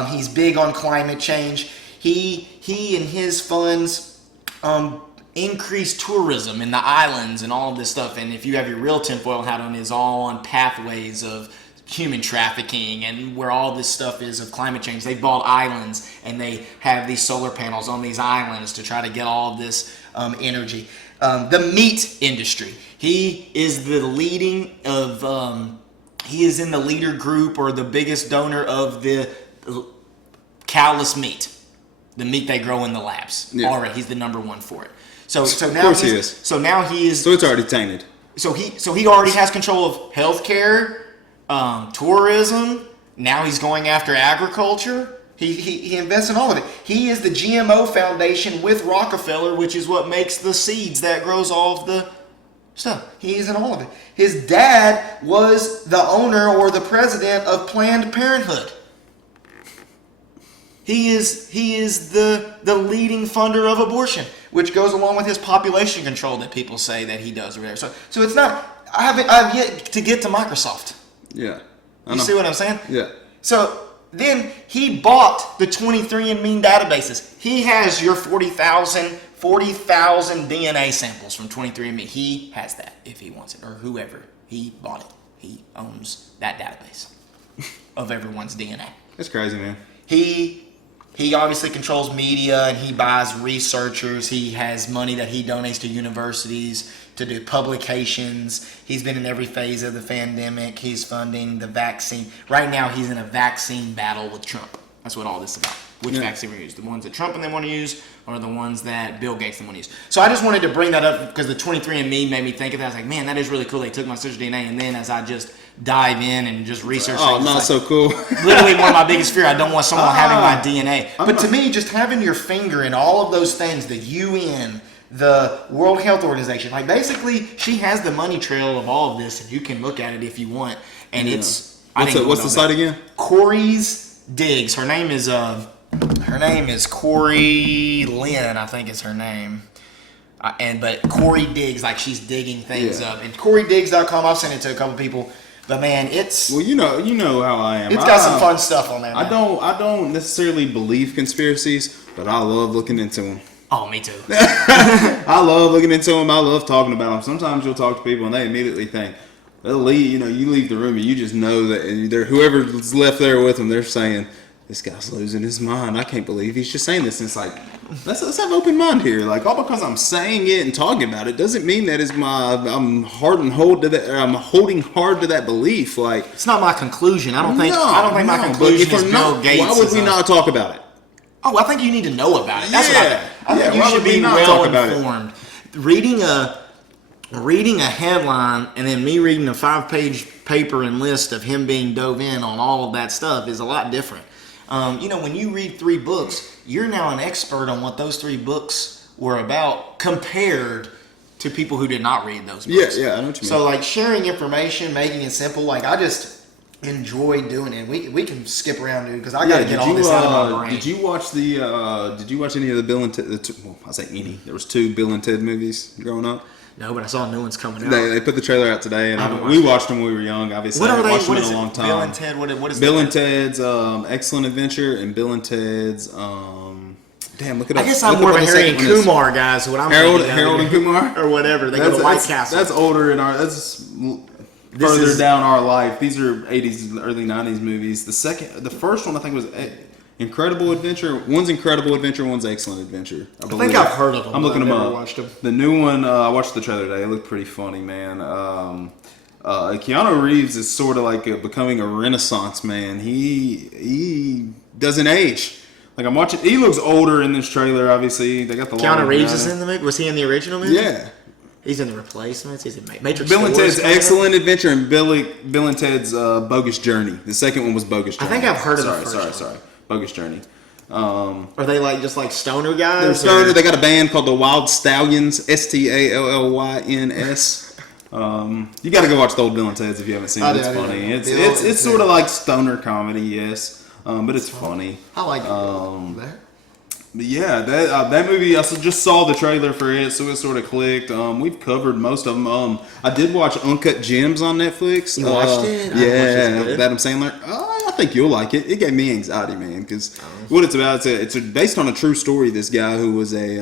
He's big on climate change. He and his funds increase tourism in the islands and all of this stuff. And if you have your real tinfoil hat on, is all on pathways of human trafficking and where all this stuff is of climate change. They bought islands and they have these solar panels on these islands to try to get all of this energy. The meat industry. He is the leading of. He is in the leader group or the biggest donor of the cowless meat. The meat they grow in the labs. Yeah. All right, he's the number one for it. So now of course he is. So now he is. So it's already tainted. So he already has control of healthcare, tourism. Now he's going after agriculture. He invests in all of it. He is the GMO Foundation with Rockefeller, which is what makes the seeds that grows all of the stuff. He is in all of it. His dad was the owner or the president of Planned Parenthood. He is the leading funder of abortion, which goes along with his population control that people say that he does over there. So it's not. I've yet to get to Microsoft. Yeah. You see what I'm saying? Yeah. So then he bought the 23andMe databases. He has your 40,000 DNA samples from 23andMe. He has that if he wants it, or whoever. He bought it. He owns that database of everyone's DNA. That's crazy, man. He obviously controls media and he buys researchers. He has money that he donates to universities to do publications. He's been in every phase of the pandemic. He's funding the vaccine. Right now he's in a vaccine battle with Trump. That's what all this is about. Which vaccine we use. The ones that Trump and they want to use are the ones that Bill Gates the one used. So I just wanted to bring that up because the 23andMe made me think of that. I was like, man, that is really cool. They took my sister's DNA, and then as I just dive in and just research, so cool. Literally one of my biggest fears. I don't want someone having my DNA. But to me, just having your finger in all of those things, the UN, the World Health Organization, like basically she has the money trail of all of this, and you can look at it if you want. And it's what's the site again? Corey's Digs. Her name is Corey Lynn, I think is her name. But Corey Digs, like she's digging things up. And CoreyDigs.com, I've sent it to a couple people. But man, it's you know how I am. It's got some fun stuff on there. Man. I don't necessarily believe conspiracies, but I love looking into them. Oh, me too. I love looking into them. I love talking about them. Sometimes you'll talk to people and they immediately think they'll leave. You leave the room and you just know that whoever's left there with them, they're saying, "This guy's losing his mind. I can't believe he's just saying this." And it's like, let's have open mind here. Like, all because I'm saying it and talking about it doesn't mean that I'm holding hard to that belief. Like, it's not my conclusion. I don't think my conclusion is Bill Gates. Why would we not talk about it? Oh, I think you need to know about it. That's what I think. You should be well informed. Reading a headline and then me reading a 5-page paper and list of him being dove in on all of that stuff is a lot different. When you read 3 books, you're now an expert on what those 3 books were about compared to people who did not read those books. Yeah, I know what you mean. So, like, sharing information, making it simple, like, I just enjoy doing it. We can skip around, dude, because I got to get all this out of my brain. Did you watch any of the Bill and Ted? I say any. There was 2 Bill and Ted movies growing up. No, but I saw new ones coming out. They put the trailer out today, and we watched them when we were young. Obviously, what are they? Watched What them is in a it? long time. Bill and Ted. What is Bill and Ted's Excellent Adventure and Bill and Ted's damn, look it up. I guess I'm more of a Harry and Kumar guy. So what I'm Harold and Kumar or whatever. They go to White Castle. That's older in our. That's further down our life. These are 80s, early 90s movies. The first one I think was Incredible Adventure. One's Incredible Adventure, one's Excellent Adventure. I think I've heard of them. I'm looking them up. Watched them. The new one, I watched the trailer today. It looked pretty funny, man. Keanu Reeves is sort of like becoming a renaissance man. He doesn't age. Like, I'm watching. He looks older in this trailer. Obviously, they got the Keanu Reeves is in the movie. Was he in the original movie? Yeah. He's in the Replacements. He's in Matrix. Bill and Ted's Excellent Adventure and Bill and Ted's Bogus Journey. The second one was Bogus Journey. I think I've heard of the first one. Sorry. Bogus Journey. Are they just like stoner guys? They're stoner. They got a band called the Wild Stallions. STALLYNS. You got to go watch the old Bill and Ted's if you haven't seen it. It's funny. It's sort of like stoner comedy, yes, but it's funny. I like it. But yeah, that movie, I just saw the trailer for it, so it sort of clicked. We've covered most of them. I did watch Uncut Gems on Netflix. You watched it? Yeah, with Adam Sandler. I think you'll like it. It gave me anxiety, man, because what it's about, it's based on a true story. This guy who was he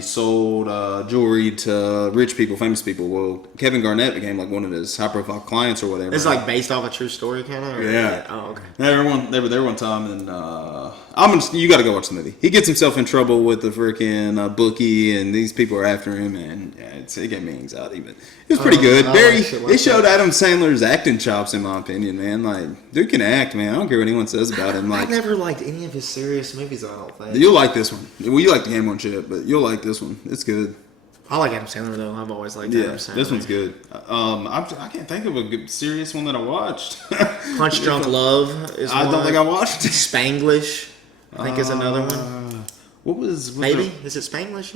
sold jewelry to rich people, famous people. Well, Kevin Garnett became like one of his high-profile clients or whatever. It's like based off a true story, kind of. Yeah. Oh, okay. They were there one time, and you got to go watch the movie. He gets himself in trouble with the freaking bookie, and these people are after him, and it gave me anxiety, but it was pretty good. It showed Adam Sandler's acting chops, in my opinion, man. Like, dude can act, man. I don't care what anyone says about him. Like, I never liked any of his serious movies. I don't think you'll like this one. Well, you like the Game On shit, but you'll like this one. It's good. I like Adam Sandler though. I've always liked Adam Sandler. This one's good. I can't think of a good serious one that I watched. Punch Drunk Love is one. I don't think I watched Spanglish, I think is another one. What was Maybe? Is it Spanglish?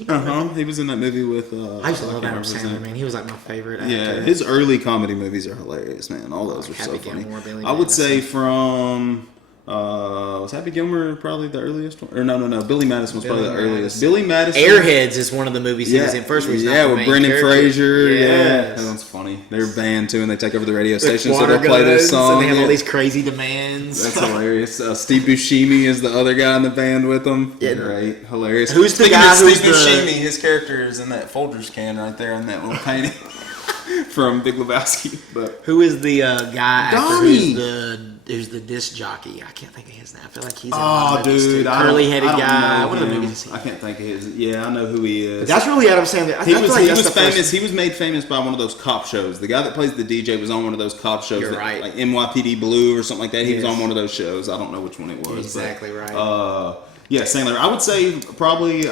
He was in that movie with I used to love Adam Sandler, man. He was like my favorite actor. Yeah, his early comedy movies are hilarious, man. All those are so funny. Gilmore, I would say from was Happy Gilmore probably the earliest one? Or no. Billy Madison was probably the earliest. Billy Madison. Airheads is one of the movies he was in first. With Brendan Fraser. Yes. Yeah, that one's funny. They're banned too, and they take over the radio station, so they'll play this song. And they have all these crazy demands. That's hilarious. Steve Buscemi is the other guy in the band with them. Yeah, great, hilarious. Who's the guy who's Steve Buscemi? His character is in that Folgers can right there in that little painting from Big Lebowski. But who is the guy? Donnie. Who's the disc jockey? I can't think of his name. I feel like he's curly-headed guy. What are the movies is he? I can't think of his. Yeah, I know who he is. But that's really Adam Sandler. He was famous. He was made famous by one of those cop shows. The guy that plays the DJ was on one of those cop shows. You're right. Like NYPD Blue or something like that. He was on one of those shows. I don't know which one it was. Exactly right. Yeah, Sandler. I would say probably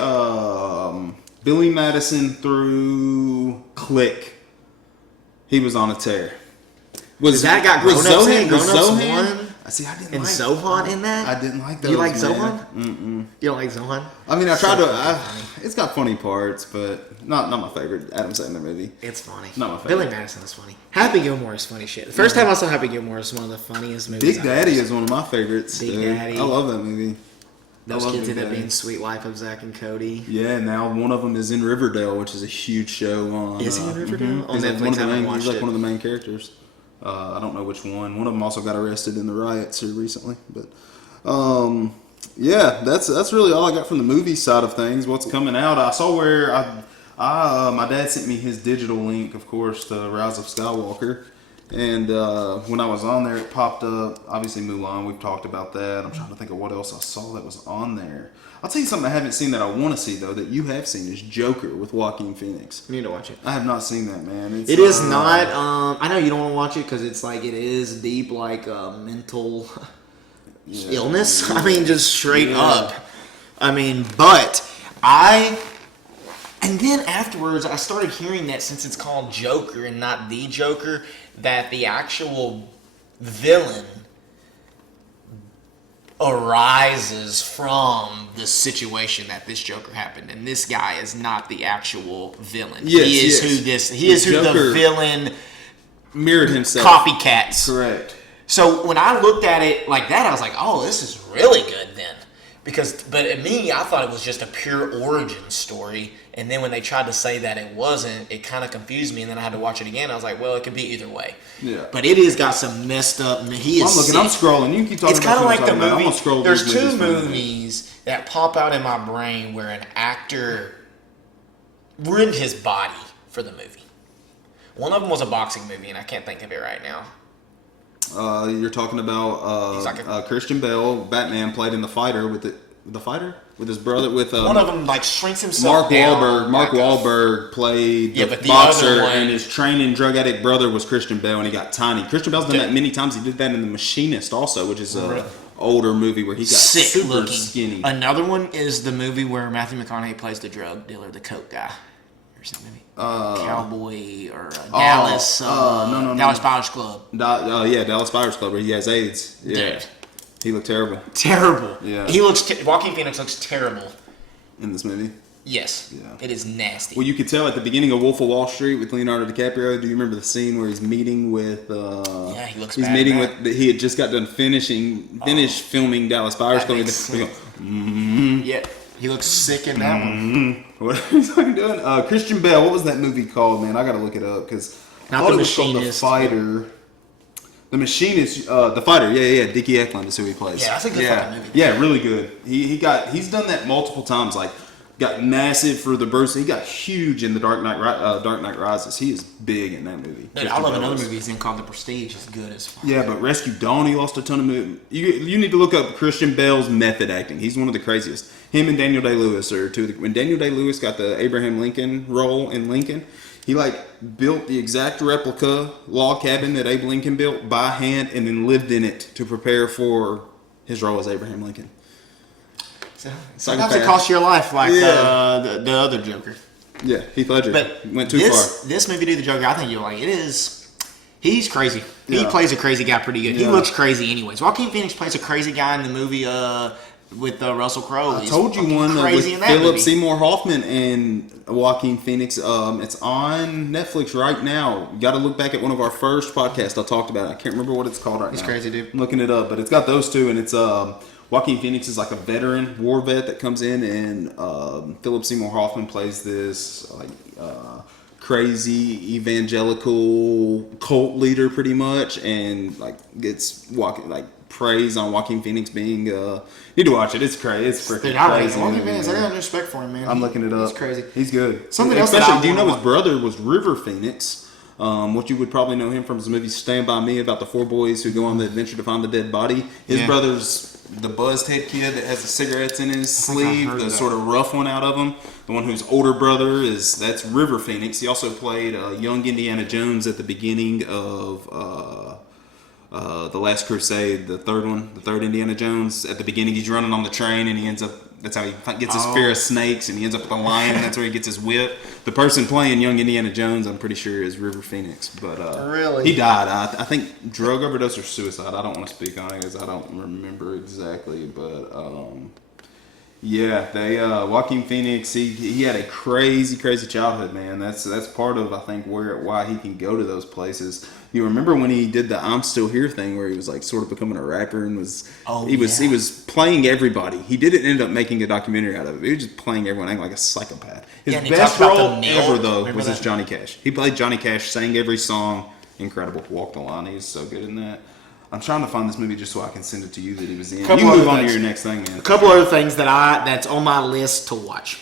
Billy Madison through Click. He was on a tear. Was that got Grown-Ups in? Grown-Ups Zohan? See, I didn't and like Zohan in that? I didn't like those. You like man. Zohan? Mm-mm. You don't like Zohan? I mean, I tried to. It's got funny parts, but not my favorite Adam Sandler movie. It's funny. Not my favorite. Billy Madison is funny. Happy Gilmore is funny shit. The first time I saw Happy Gilmore is one of the funniest movies. Big Daddy is one of my favorites. Big dude. Daddy. I love that movie. Those I love kids Big end up Daddy. being Sweet Life of Zach and Cody. Yeah, now one of them is in Riverdale, which is a huge show on. Is he in Riverdale? On He's like Netflix, one of the I haven't main. watched He's like it. one of the main characters. I don't know which one. One of them also got arrested in the riots here recently, but yeah, that's really all I got from the movie side of things. What's coming out? I saw where my dad sent me his digital link, of course, to Rise of Skywalker, and when I was on there, it popped up. Obviously, Mulan. We've talked about that. I'm trying to think of what else I saw that was on there. I'll tell you something I haven't seen that I want to see though that you have seen is Joker with Joaquin Phoenix. You need to watch it. I have not seen that, man. It is not. I know you don't want to watch it because it's like it is deep, like mental illness. I mean, just straight up. I mean, but and then afterwards, I started hearing that since it's called Joker and not the Joker, that the actual villain arises from the situation that this Joker happened, and this guy is not the actual villain. Yes, he is yes. He is who Joker the villain mirrored himself. copycats. Correct. So when I looked at it like that, I was like, "Oh, this is really good." Then, but at me, I thought it was just a pure origin story. And then when they tried to say that it wasn't, it kind of confused me. And then I had to watch it again. I was like, "Well, it could be either way." Yeah. But it has got some messed up. He is. I'm looking. I'm sick. scrolling. You keep talking. It's about kind of what like you're the talking about. I'm movie. gonna scroll There's these two movies. movies that pop out in my brain where an actor ruined his body for the movie. One of them was a boxing movie, and I can't think of it right now. You're talking about He's like Christian Bale. Batman played in The Fighter with the Fighter with his brother with One of them like shrinks himself Mark down. Wahlberg. Mark like a- Wahlberg played Yeah, the but the boxer, other one- and his training drug addict brother was Christian Bale, and he got tiny. Christian Bale's done that many times. He did that in The Machinist also, which is a older movie where he got sick super looking. skinny. Another one is the movie where Matthew McConaughey plays the drug dealer, the coke guy, or something. Cowboy or Dallas. no. Dallas Buyers Club. Dallas Buyers Club where he has AIDS. Yeah, Dude. he looked terrible Terrible. Yeah. He looks. Joaquin Phoenix looks terrible. in this movie. Yes. Yeah. It is nasty. Well, you could tell at the beginning of Wolf of Wall Street with Leonardo DiCaprio. Do you remember the scene where he's meeting with? Yeah, he looks He's bad meeting at that. with. He had just got done finished filming Dallas Buyers That Club. makes He sense. goes, Yeah. He looks sick in that one. what are you fucking doing? Christian Bale. What was that movie called, man? I gotta look it up because Not The Machinist. The Fighter. The Machinist, The Fighter. Yeah. Dickie Eklund is who he plays. Yeah, that's a good fucking movie. Yeah, really good. He's done that multiple times. Like got massive for the Bruce. He got huge in the Dark Knight Rises. He is big in that movie. Dude, I love another movie he's in called The Prestige. It's good as fuck. Yeah, but Rescue Dawn, he lost a ton of movies. You need to look up Christian Bale's method acting. He's one of the craziest. Him and Daniel Day-Lewis are two of the... When Daniel Day-Lewis got the Abraham Lincoln role in Lincoln, he built the exact replica log cabin that Abe Lincoln built by hand and then lived in it to prepare for his role as Abraham Lincoln. Sometimes it costs your life, like the other Joker. Yeah, Heath Ledger But went too far. This movie, Do the Joker, I think you'll like. It is. He's crazy. He Yeah. plays a crazy guy pretty good. He Yeah. looks crazy anyways. Joaquin Phoenix plays a crazy guy in the movie with Russell Crowe. I He's told you fucking one crazy with in that Philip movie. Seymour Hoffman and Joaquin Phoenix. It's on Netflix right now. You got to look back at one of our first podcasts. I talked about it. I can't remember what it's called right now. He's crazy, dude. I'm looking it up, but it's got those two, and it's Joaquin Phoenix is like a veteran war vet that comes in, and Philip Seymour Hoffman plays this crazy evangelical cult leader, pretty much, and gets praise on Joaquin Phoenix being. You need to watch it. It's crazy. It's freaking Dude, I crazy. Joaquin Phoenix, I got no respect for him, man. I'm looking it up. He's crazy. He's good. Something else that Especially, I do you know wanna his brother was River Phoenix? What you would probably know him from is the movie Stand By Me about the four boys who go on the adventure to find the dead body. His Yeah. brother's the buzzed head kid that has the cigarettes in his think I've sleeve, heard the of that. sort of rough one out of him. The one whose older brother that's River Phoenix. He also played young Indiana Jones at the beginning of The Last Crusade, the third Indiana Jones. At the beginning, he's running on the train, and he ends up. That's how he gets his fear of snakes, and he ends up with a lion. And that's where he gets his whip. The person playing young Indiana Jones, I'm pretty sure, is River Phoenix. But really, he died. I think drug overdose or suicide. I don't want to speak on it because I don't remember exactly. But yeah, they Joaquin Phoenix. He had a crazy childhood, man. That's part of I think why he can go to those places. You remember when he did the "I'm Still Here" thing, where he was like sort of becoming a rapper and he was playing everybody. He didn't end up making a documentary out of it. He was just playing everyone acting like a psychopath. His best role ever though was as Johnny Cash. He played Johnny Cash, sang every song, incredible. Walked the line. He was so good in that. I'm trying to find this movie just so I can send it to you that he was in. You move on to your next thing, man. A couple other things that's on my list to watch.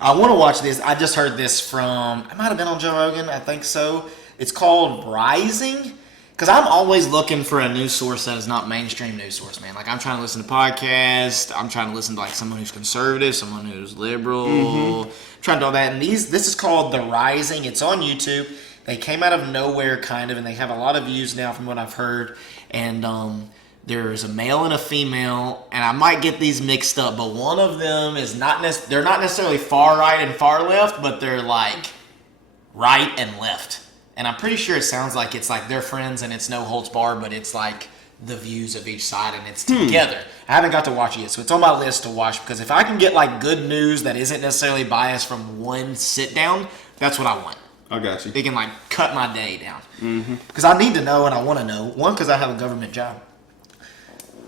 I want to watch this. I just heard this from, it might have been on Joe Rogan, I think so. It's called Rising. Because I'm always looking for a news source that is not mainstream news source, man. Like, I'm trying to listen to podcasts. I'm trying to listen to, like, someone who's conservative, someone who's liberal. Mm-hmm. Trying to do all that. And this is called The Rising. It's on YouTube. They came out of nowhere, kind of, and they have a lot of views now from what I've heard. And there's a male and a female, and I might get these mixed up, but one of them is they're not necessarily far right and far left, but they're like right and left. And I'm pretty sure it sounds like it's like they're friends and it's no holds barred, but it's like the views of each side and it's together. I haven't got to watch it yet, so it's on my list to watch because if I can get like good news that isn't necessarily biased from one sit down, that's what I want. I got you. They can like cut my day down. Because I need to know and I want to know. One, because I have a government job.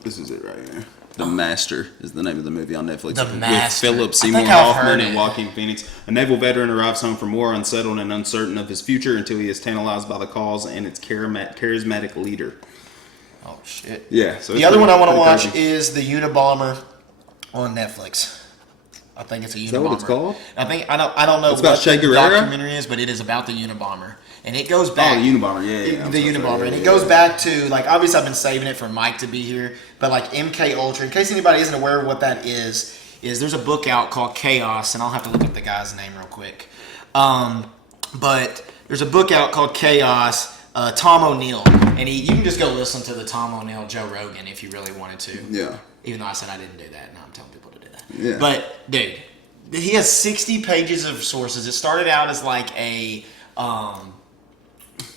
This is it right here. The Master is the name of the movie on Netflix. The Master. With Philip Seymour Hoffman and Joaquin Phoenix. A naval veteran arrives home from war unsettled and uncertain of his future until he is tantalized by the cause and its charismatic leader. Oh, shit. Yeah. So the other one I want to watch is The Unabomber on Netflix. I think it's a Unabomber. Is that what it's called? I don't know what the documentary is, but it is about the Unabomber. And it goes back... Oh, the Unabomber, yeah. The Unabomber. And it goes back to, like, obviously I've been saving it for Mike to be here, but, like, MK Ultra, in case anybody isn't aware of what that is there's a book out called Chaos, and I'll have to look up the guy's name real quick. But there's a book out called Chaos, Tom O'Neill. And you can just go listen to the Tom O'Neill Joe Rogan if you really wanted to. Yeah. Even though I said I didn't do that, now I'm telling people to do that. Yeah. But, dude, he has 60 pages of sources. It started out as like a...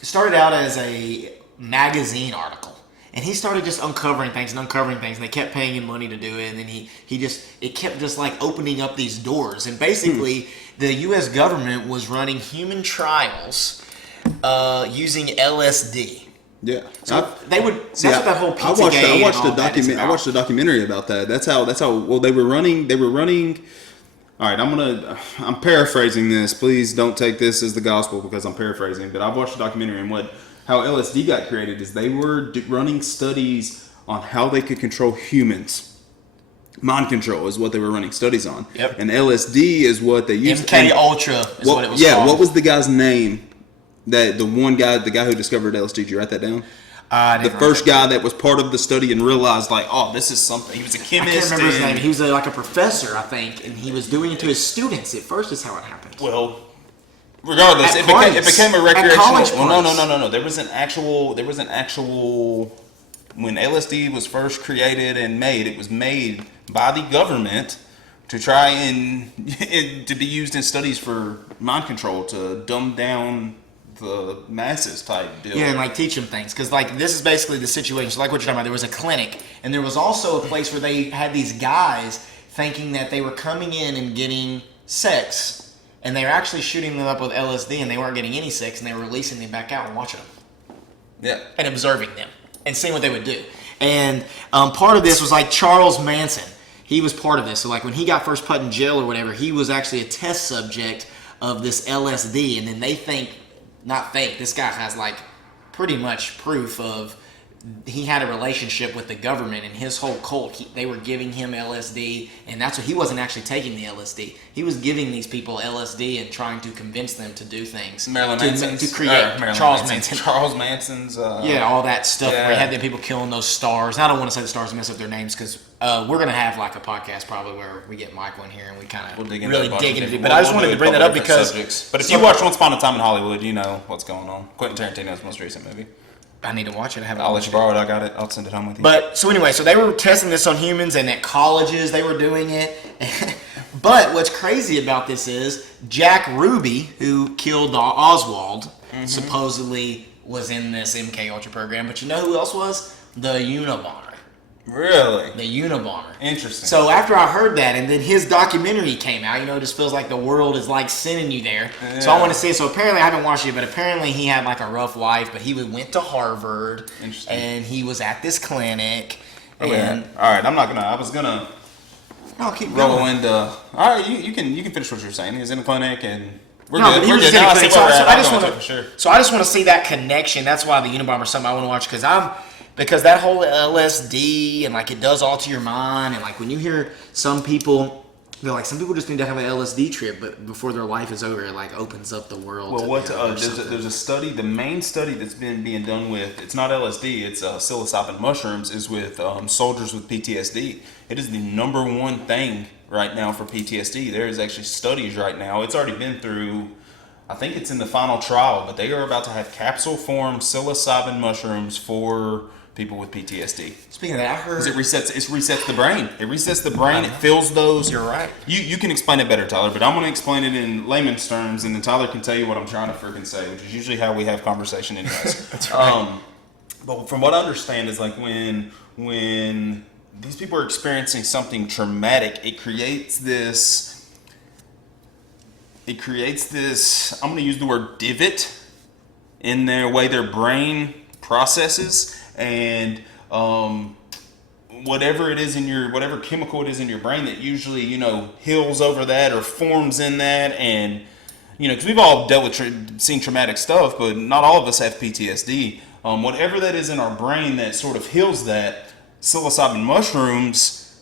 It started out as a magazine article, and he started just uncovering things, and they kept paying him money to do it, and then it kept just like opening up these doors, and basically the U.S. government was running human trials using LSD. Yeah, so they would. That's what that whole Pizzagate. I watched a documentary about that. That's how. Well, they were running. All right, I'm paraphrasing this. Please don't take this as the gospel because I'm paraphrasing. But I've watched a documentary and how LSD got created is they were running studies on how they could control humans. Mind control is what they were running studies on. Yep. And LSD is what they used. MK Ultra is what it was called. Yeah, what was the guy's name? The guy who discovered LSD. Did you write that down? The first guy that was part of the study and realized, like, oh, this is something. He was a chemist. I can't remember his name. He was like a professor, I think, and he was doing it to his students. At first, is how it happened. Well, regardless, it became a recreational. Well, no. There was an actual. When LSD was first created and made, it was made by the government to try and to be used in studies for mind control to dumb down the masses type deal. Yeah, and like teach them things. Because like this is basically the situation. So like what you're talking about, there was a clinic. And there was also a place where they had these guys thinking that they were coming in and getting sex. And they were actually shooting them up with LSD and they weren't getting any sex. And they were releasing them back out and watching them. Yeah. And observing them. And seeing what they would do. And part of this was like Charles Manson. He was part of this. So like when he got first put in jail or whatever, he was actually a test subject of this LSD. And then they this guy has like pretty much proof of he had a relationship with the government and his whole cult. They were giving him LSD, and that's what he wasn't actually taking the LSD. He was giving these people LSD and trying to convince them to do things. Marilyn Manson's to create Charles Manson's. All that stuff where he had the people killing those stars. I don't want to say the stars and mess up their names because we're gonna have like a podcast probably where we get Michael in here and we kind of really dig into it. But I just wanted to bring that up because. But if you watch Once Upon a Time in Hollywood, you know what's going on. Quentin Tarantino's most recent movie. I need to watch it. I haven't. I'll let you borrow it. I got it. I'll send it home with you. But so anyway, so they were testing this on humans, and at colleges they were doing it. But what's crazy about this is Jack Ruby, who killed Oswald, supposedly was in this MK Ultra program. But you know who else was? The Unabomber. Really? The Unabomber. Interesting. So after I heard that, and then his documentary came out, it just feels like the world is like sending you there. Yeah. So I want to see it. So apparently, I haven't watched it, but apparently he had like a rough life. But he went to Harvard, and he was at this clinic. Okay. And all right, I was gonna keep roll going. into. All right, you can finish what you're saying. He was in the clinic, and we're no, good. But he We're was good. in Now the I see clinic. where we're at. I just I'm want going to. for sure. So I just want to see that connection. That's why the Unabomber is something I want to watch because that whole LSD and like it does all to your mind, and like when you hear some people, they're like some people just need to have an LSD trip, but before their life is over, it like opens up the world. Well, there's a study. The main study that's been being done with it's not LSD, it's psilocybin mushrooms, is with soldiers with PTSD. It is the number one thing right now for PTSD. There is actually studies right now. It's already been through. I think it's in the final trial, but they are about to have capsule form psilocybin mushrooms for people with PTSD. Speaking of that, I heard it resets the brain. It resets the brain. It fills those. You're right. You can explain it better, Tyler, but I'm going to explain it in layman's terms, and then Tyler can tell you what I'm trying to freaking say, which is usually how we have conversation, anyways. That's right. But from what I understand is like when these people are experiencing something traumatic, it creates this. I'm going to use the word divot in their way their brain processes. And whatever chemical it is in your brain that usually heals over that or forms in that, and because we've all dealt with seen traumatic stuff, but not all of us have PTSD. Whatever that is in our brain that sort of heals that, psilocybin mushrooms,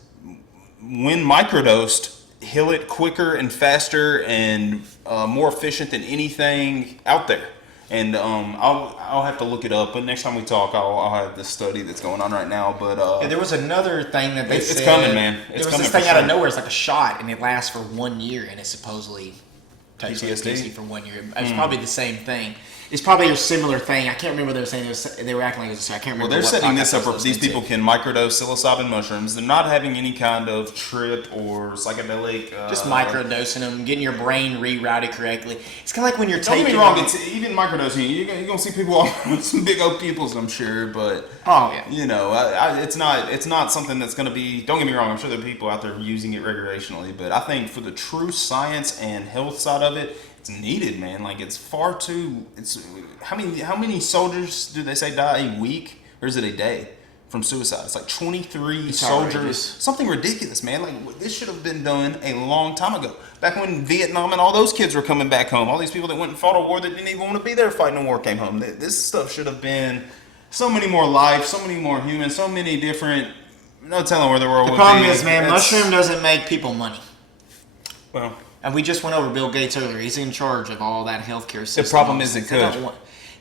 when microdosed, heal it quicker and faster and more efficient than anything out there. And I'll have to look it up, but next time we talk, I'll have this study that's going on right now. But there was another thing that they said. It's coming, man. There was this thing out of nowhere. It's like a shot, and it lasts for 1 year, and it supposedly takes PTSD for 1 year. It's probably the same thing. It's probably a similar thing. I can't remember what they were saying. They were acting like it was. I can't remember. Well, they're setting this up where these people to. can microdose psilocybin mushrooms. They're not having any kind of trip or psychedelic. Just microdosing them, getting your brain rerouted correctly. It's kind of like when you're Don't taking. Get me wrong. It's even microdosing. You're gonna see people with some big old pupils, I'm sure, but it's not something that's gonna be. Don't get me wrong. I'm sure there are people out there using it recreationally, but I think for the true science and health side of it. It's needed, man. Like it's far too. It's how many soldiers do they say die a week, or is it a day from suicide? It's like 23 soldiers. Outrageous. Something ridiculous, man. Like this should have been done a long time ago. Back when Vietnam and all those kids were coming back home. All these people that went and fought a war that didn't even want to be there fighting a war came home. This stuff should have been so many more lives, so many more humans, so many different. No telling where the world would be. The problem is, man, mushroom doesn't make people money. Well. And we just went over Bill Gates earlier. He's in charge of all that healthcare system. The problem is it could.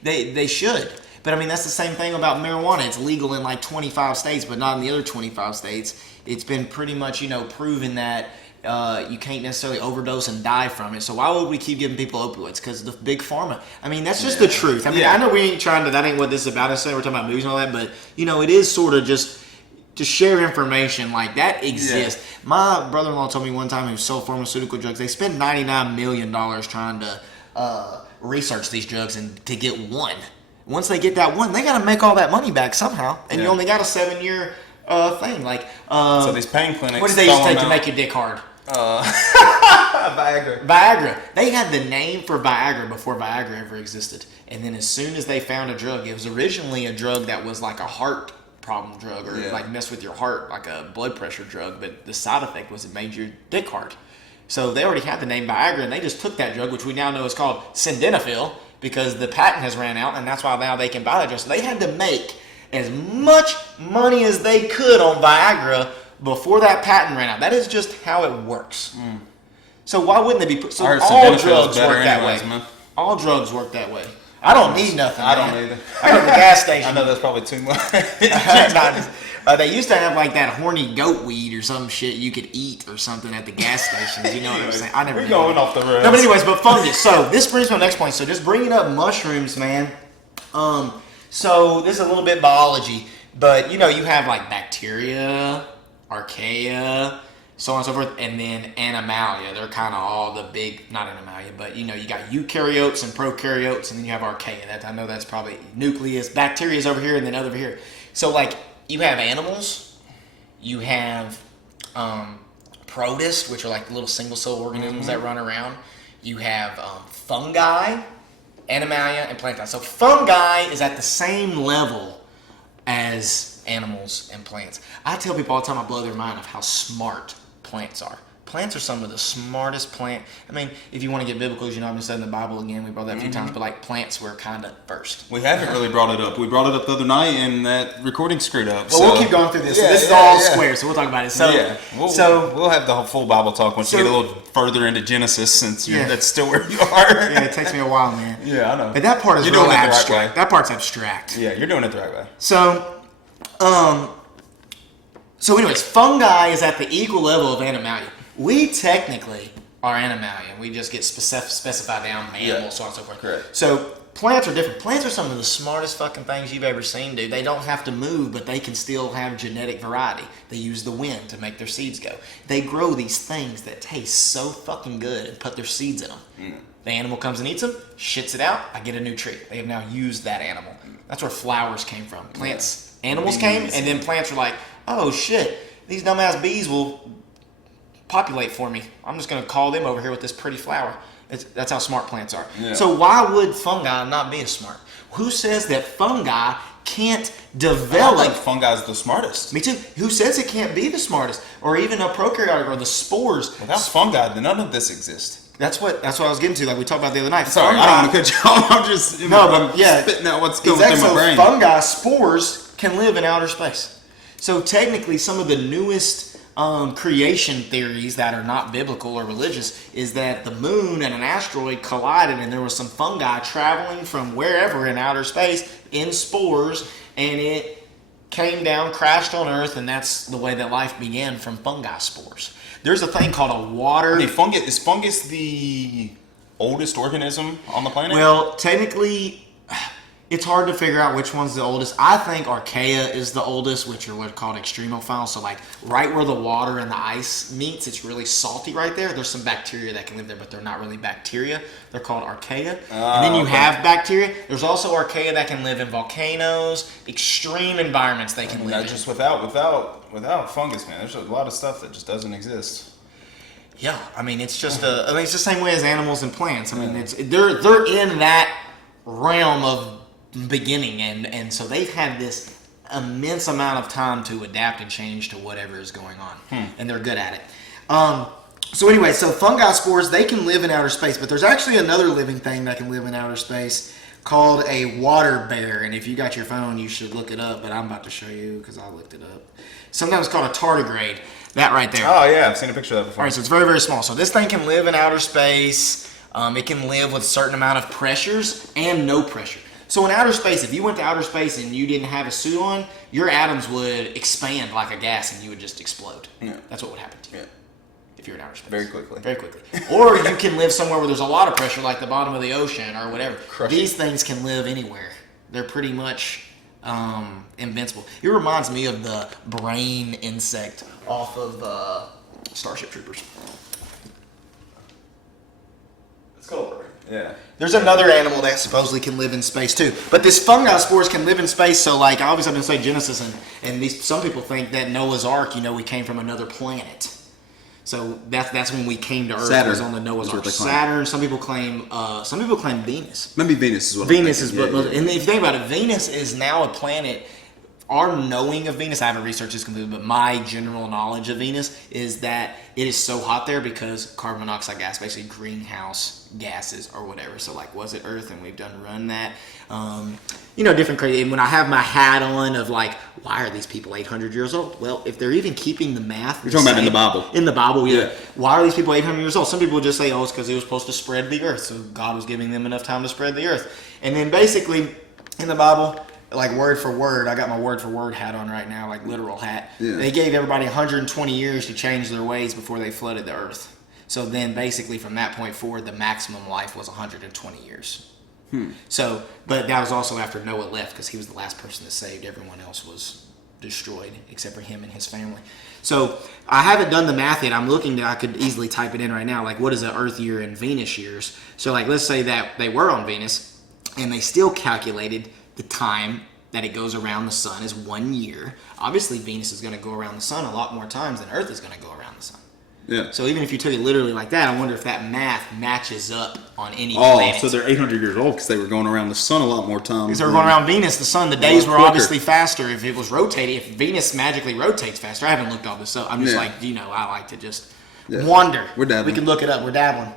They should. But I mean, that's the same thing about marijuana. It's legal in like 25 states, but not in the other 25 states. It's been pretty much, proven that you can't necessarily overdose and die from it. So why would we keep giving people opioids? Because the big pharma. I mean, that's just the truth. I mean, I know we ain't trying to. That ain't what this is about. Necessarily, we're talking about movies and all that. But it is sort of just. To share information like that exists. Yeah. My brother-in-law told me one time he sold pharmaceutical drugs. They spent $99 million trying to research these drugs and to get one. Once they get that one, they got to make all that money back somehow. And you only got a 7-year thing. Like so these pain clinics. What did they used to take to make your dick hard? Viagra. Viagra. They had the name for Viagra before Viagra ever existed. And then as soon as they found a drug, it was originally a drug that was like a heart problem drug or like mess with your heart, like a blood pressure drug, but the side effect was it made your dick hard. So they already had the name Viagra, and they just took that drug, which we now know is called sildenafil, because the patent has ran out, and that's why now they can buy that drug. So they had to make as much money as they could on Viagra before that patent ran out. That is just how it works. So why wouldn't they be? So all drugs work that way. Man. All drugs work that way. I don't need nothing. I don't either. I go to the gas station. I know that's probably too much. They used to have like that horny goat weed or some shit you could eat or something at the gas stations. You know what I'm saying? I never. We're going off the rails. No, but anyways, but fungus. So this brings me to the next point. So just bringing up mushrooms, man. So this is a little bit biology, but you have like bacteria, archaea, so on and so forth, and then animalia. They're kind of all the big, not animalia, but you got eukaryotes and prokaryotes, and then you have archaea. I know that's probably nucleus. Bacteria is over here, and then over here. So like you have animals, you have protists, which are like little single cell organisms that run around. You have fungi, animalia, and plants. So fungi is at the same level as animals and plants. I tell people all the time, I blow their mind of how smart plants are. Plants are some of the smartest plant. I mean, if you want to get biblical, I've been studying the Bible again. We brought that a few times, but like plants were kind of first. We haven't really brought it up. We brought it up the other night, and that recording screwed up. Well, we'll keep going through this. This is all square, so we'll talk about it. We'll have the whole full Bible talk once you get a little further into Genesis, since that's still where you are. Yeah, it takes me a while, man. Yeah, I know. But that part is you're real doing abstract. It the right way. That part's abstract. Yeah, you're doing it the right way. So anyways, fungi is at the equal level of animalia. We technically are animalia. We just get specified down mammals, so on and so forth. Correct. So plants are different. Plants are some of the smartest fucking things you've ever seen, dude. They don't have to move, but they can still have genetic variety. They use the wind to make their seeds go. They grow these things that taste so fucking good and put their seeds in them. The animal comes and eats them, shits it out, I get a new tree. They have now used that animal. That's where flowers came from. Plants, animals came, and then plants were like, oh shit, these dumbass bees will populate for me. I'm just going to call them over here with this pretty flower. That's how smart plants are. Yeah. So why would fungi not be as smart? Who says that fungi can't develop? I think fungi is the smartest. Me too. Who says it can't be the smartest? Or even a prokaryotic, or the spores. Without fungi, then none of this exists. That's what I was getting to, like we talked about the other night. Sorry, I don't want to cut you off. I'm just spitting out what's going through my brain. Fungi, spores, can live in outer space. So technically, some of the newest creation theories that are not biblical or religious is that the moon and an asteroid collided, and there was some fungi traveling from wherever in outer space in spores, and it came down, crashed on Earth, and that's the way that life began, from fungi spores. There's a thing called a water... Is fungus the oldest organism on the planet? Well, technically, it's hard to figure out which one's the oldest. I think archaea is the oldest, which are what's called extremophiles. So like right where the water and the ice meets, it's really salty right there. There's some bacteria that can live there, but they're not really bacteria. They're called archaea. And then you have bacteria. There's also archaea that can live in volcanoes, extreme environments they can live in. Just without fungus, man. There's a lot of stuff that just doesn't exist. Yeah, I mean it's just it's the same way as animals and plants. I mean they're in that realm of beginning, and so they've had this immense amount of time to adapt and change to whatever is going on, and they're good at it. So anyway, so fungi spores, they can live in outer space, but there's actually another living thing that can live in outer space called a water bear, and if you got your phone, you should look it up, but I'm about to show you because I looked it up. Sometimes it's called a tardigrade. That right there. Oh yeah, I've seen a picture of that before. All right, so it's very, very small. So this thing can live in outer space. It can live with a certain amount of pressures and no pressure. So in outer space, if you went to outer space and you didn't have a suit on, your atoms would expand like a gas and you would just explode. Yeah. That's what would happen to you. Yeah. If you're in outer space. Very quickly. Very quickly. Or you can live somewhere where there's a lot of pressure, like the bottom of the ocean or whatever. These things can live anywhere. They're pretty much invincible. It reminds me of the brain insect off of Starship Troopers. Let's go over. Yeah. There's another animal that supposedly can live in space too. But this fungi spores can live in space, so like obviously I'm going to say Genesis, and some people think that Noah's Ark, we came from another planet. So that's when we came to Earth. Saturn was on the Noah's Ark. Saturn. Some people claim Venus. Maybe Venus is what Venus is what most, and if you think about it, Venus is now a planet. Our knowing of Venus, I haven't researched this completely, but my general knowledge of Venus is that it is so hot there because carbon monoxide gas, basically greenhouse gases or whatever. So like, was it Earth? And we've run that. Different crazy. And when I have my hat on of like, why are these people 800 years old? Well, if they're even keeping the math. You're talking about in the Bible. In the Bible, yeah. Why are these people 800 years old? Some people would just say, oh, it's because it was supposed to spread the earth. So God was giving them enough time to spread the earth. And then basically in the Bible, like word for word, I got my word for word hat on right now, like literal hat. Yeah. They gave everybody 120 years to change their ways before they flooded the earth. So then basically from that point forward, the maximum life was 120 years. So, but that was also after Noah left because he was the last person that saved. Everyone else was destroyed except for him and his family. So I haven't done the math yet. I'm looking to, I could easily type it in right now. Like, what is the Earth year and Venus years? So, like, let's say that they were on Venus and they still calculated the time that it goes around the sun as 1 year. Obviously, Venus is going to go around the sun a lot more times than Earth is going to go around the sun. Yeah. So even if you took it literally like that, I wonder if that math matches up on any Oh, planet. so they're 800 years old because they were going around the sun a lot more times. Because they were going around Venus, the sun, the days were quicker. obviously faster. If it was rotating, if Venus magically rotates faster, I haven't looked all this up. I'm just like, I like to just wonder. We're dabbling. We can look it up. We're dabbling.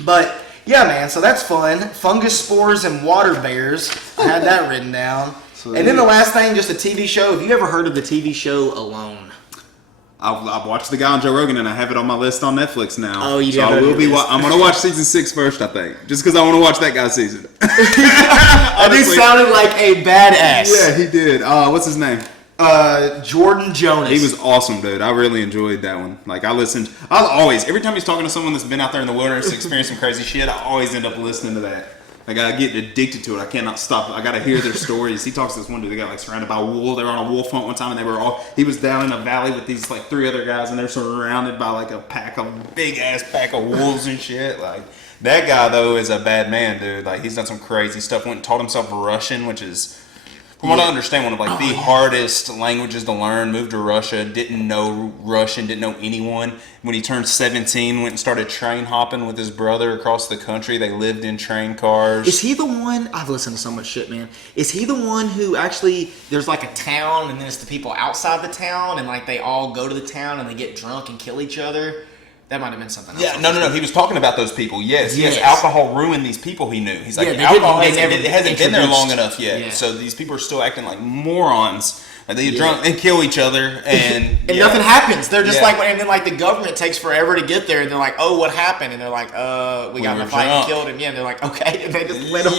But yeah, man, so that's fun. Fungus spores and water bears. I had that written down. And then the last thing, just a TV show. Have you ever heard of the TV show Alone? I've watched the guy on Joe Rogan, and I have it on my list on Netflix now. Oh, you do so have I it on will your be. list. I'm gonna watch season 6 first, I think, just because I want to watch that guy's season. That dude sounded like a badass. Yeah, he did. What's his name? Jordan Jonas. He was awesome, dude. I really enjoyed that one. Like, every time he's talking to someone that's been out there in the wilderness experiencing crazy shit, I always end up listening to that. Like, I get addicted to it. I cannot stop. I gotta hear their stories. He talks to this one dude that got like surrounded by wolves. They were on a wolf hunt one time, and he was down in a valley with these like 3 other guys, and they're surrounded by like a big ass pack of wolves and shit. Like, that guy though is a bad man, dude. Like, he's done some crazy stuff. Went and taught himself Russian, which is, from what I understand, one of like the hardest languages to learn. Moved to Russia, didn't know Russian, didn't know anyone. When he turned 17, went and started train hopping with his brother across the country. They lived in train cars. Is he the one? I've listened to so much shit, man. Is he the one who actually, there's like a town and then it's the people outside the town and like they all go to the town and they get drunk and kill each other? That might have been something else. Yeah, no. He was talking about those people. Yes. Alcohol ruined these people he knew. He's like, Yeah, alcohol they hasn't been there long introduced. enough yet. Yeah. So these people are still acting like morons. Like, they get drunk and kill each other, and And nothing happens. They're just Yeah. like, and then like the government takes forever to get there, and they're like, "Oh, what happened?" And they're like, we got in a were fight and drunk. killed him." Yeah, and they're like, "Okay," and they just let him go.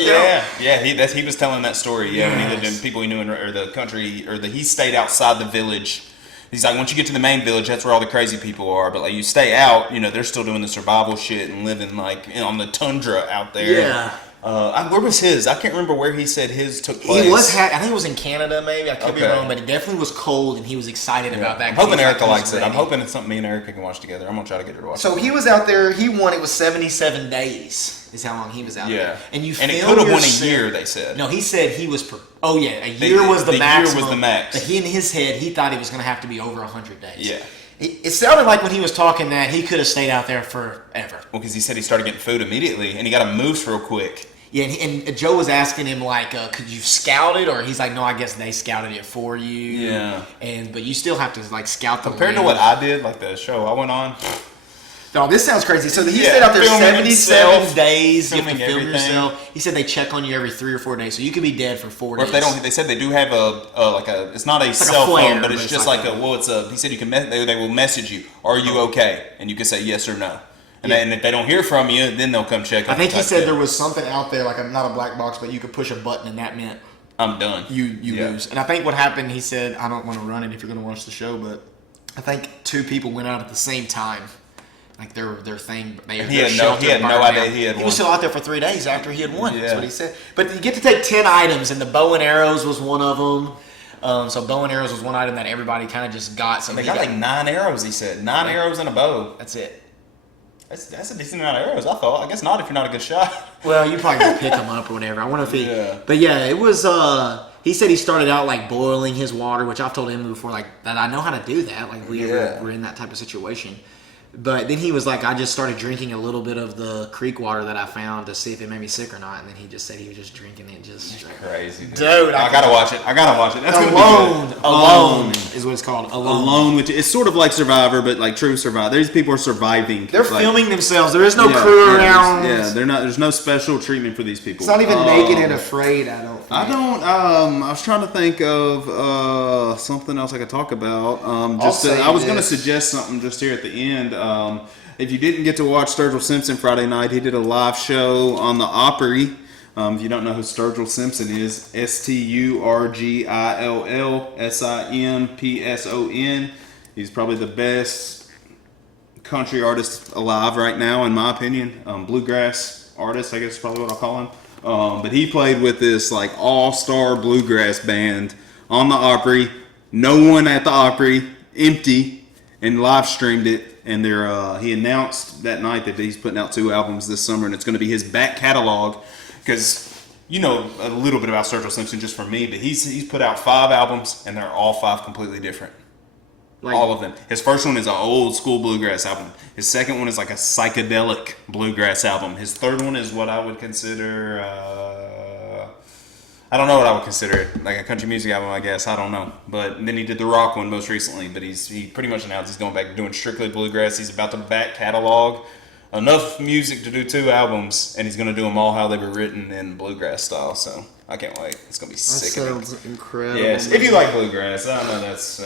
Yeah. He was telling that story. Yeah, when he lived in people he knew or the country, he stayed outside the village. He's like, once you get to the main village, that's where all the crazy people are. But like, you stay out, they're still doing the survival shit and living like on the tundra out there. Yeah. Where was his? I can't remember where he said his took place. He was. I think it was in Canada, maybe. I could be Okay. wrong, but it definitely was cold, and he was excited about that. I'm 'cause hoping he's Erica like, likes he's it. I'm ready. hoping it's something me and Erica can watch together. I'm gonna try to get her to watch. So he was out there. He won. It was 77 days. Is how long he was out Yeah. there. And it film could have won a yourself- year. They said. No, he said he was. A year was the the max. year was the max. But he in his head, he thought he was going to have to be over 100 days. Yeah. It sounded like when he was talking that he could have stayed out there forever. Well, because he said he started getting food immediately, and he got a moose real quick. Yeah, and Joe was asking him like, could you scout it? Or he's like, no, I guess they scouted it for you. Yeah. But you still have to like scout the Compared to land. what I did, like the show I went on. Oh, this sounds crazy. So he Yeah, stayed out there filming 77 himself, days. You have to filming film everything. yourself. He said they check on you every 3 or 4 days, so you could be dead for 4 Or days. if they don't, they said they do have it's not a like cell a flare, phone, but it's just like he said you can, they will message you, are you okay? And you can say yes or no. And, Yeah. and if they don't hear from you, then they'll come check. I think he That's said it. there was something out there, like not a black box, but you could push a button and that meant I'm done. you Yeah. lose. And I think what happened, he said, I don't want to run it if you're going to watch the show, but I think 2 people went out at the same time. Like their thing, He had no idea he had He won. was still out there for 3 days after he had won. That's Yeah. what he said. But you get to take 10 items, and the bow and arrows was one of them. So bow and arrows was one item that everybody kind of just got. So They he got like 9 arrows. He said 9 arrows and a bow. that's it. That's a decent amount of arrows. I thought. I guess not if you're not a good shot. Well, you probably just pick them up or whatever. I wonder if he. Yeah. But yeah, it was. He said he started out like boiling his water, which I've told him before, like that I know how to do that. Like we were in that type of situation. But then he was like, I just started drinking a little bit of the creek water that I found to see if it made me sick or not. And then he just said he was just drinking it. Just Crazy, Dude, I gotta watch it. That's gonna be Alone. good. Alone is what it's called. Alone, which it's sort of like Survivor, but like true Survivor. These people are surviving. They're like, filming themselves. There is no yeah, crew yeah, around. they're not. There's no special treatment for these people. It's not even naked and afraid. I don't. Think. I was trying to think of something else I could talk about. I was going to suggest something just here at the end. If you didn't get to watch Sturgill Simpson Friday night, he did a live show on the Opry. If you don't know who Sturgill Simpson is, SturgillSimpson. He's probably the best country artist alive right now, in my opinion. Bluegrass artist, I guess is probably what I'll call him. But he played with this like all-star bluegrass band on the Opry. No one at the Opry, empty, and live streamed it. And he announced that night that he's putting out 2 albums this summer, and it's going to be his back catalog. Because you know a little bit about Sturgill Simpson just from me, but he's put out 5 albums, and they're all 5 completely different. Like, all of them. His first one is an old school bluegrass album. His second one is like a psychedelic bluegrass album. His third one is what I would consider. I don't know what I would consider it, like a country music album, I guess. I don't know. But then he did the rock one most recently. But he pretty much announced he's going back to doing strictly bluegrass. He's about to back catalog enough music to do 2 albums, and he's going to do them all how they were written in bluegrass style. So I can't wait. It's going to be sick. That sounds incredible. Yes, if you like bluegrass, I know that's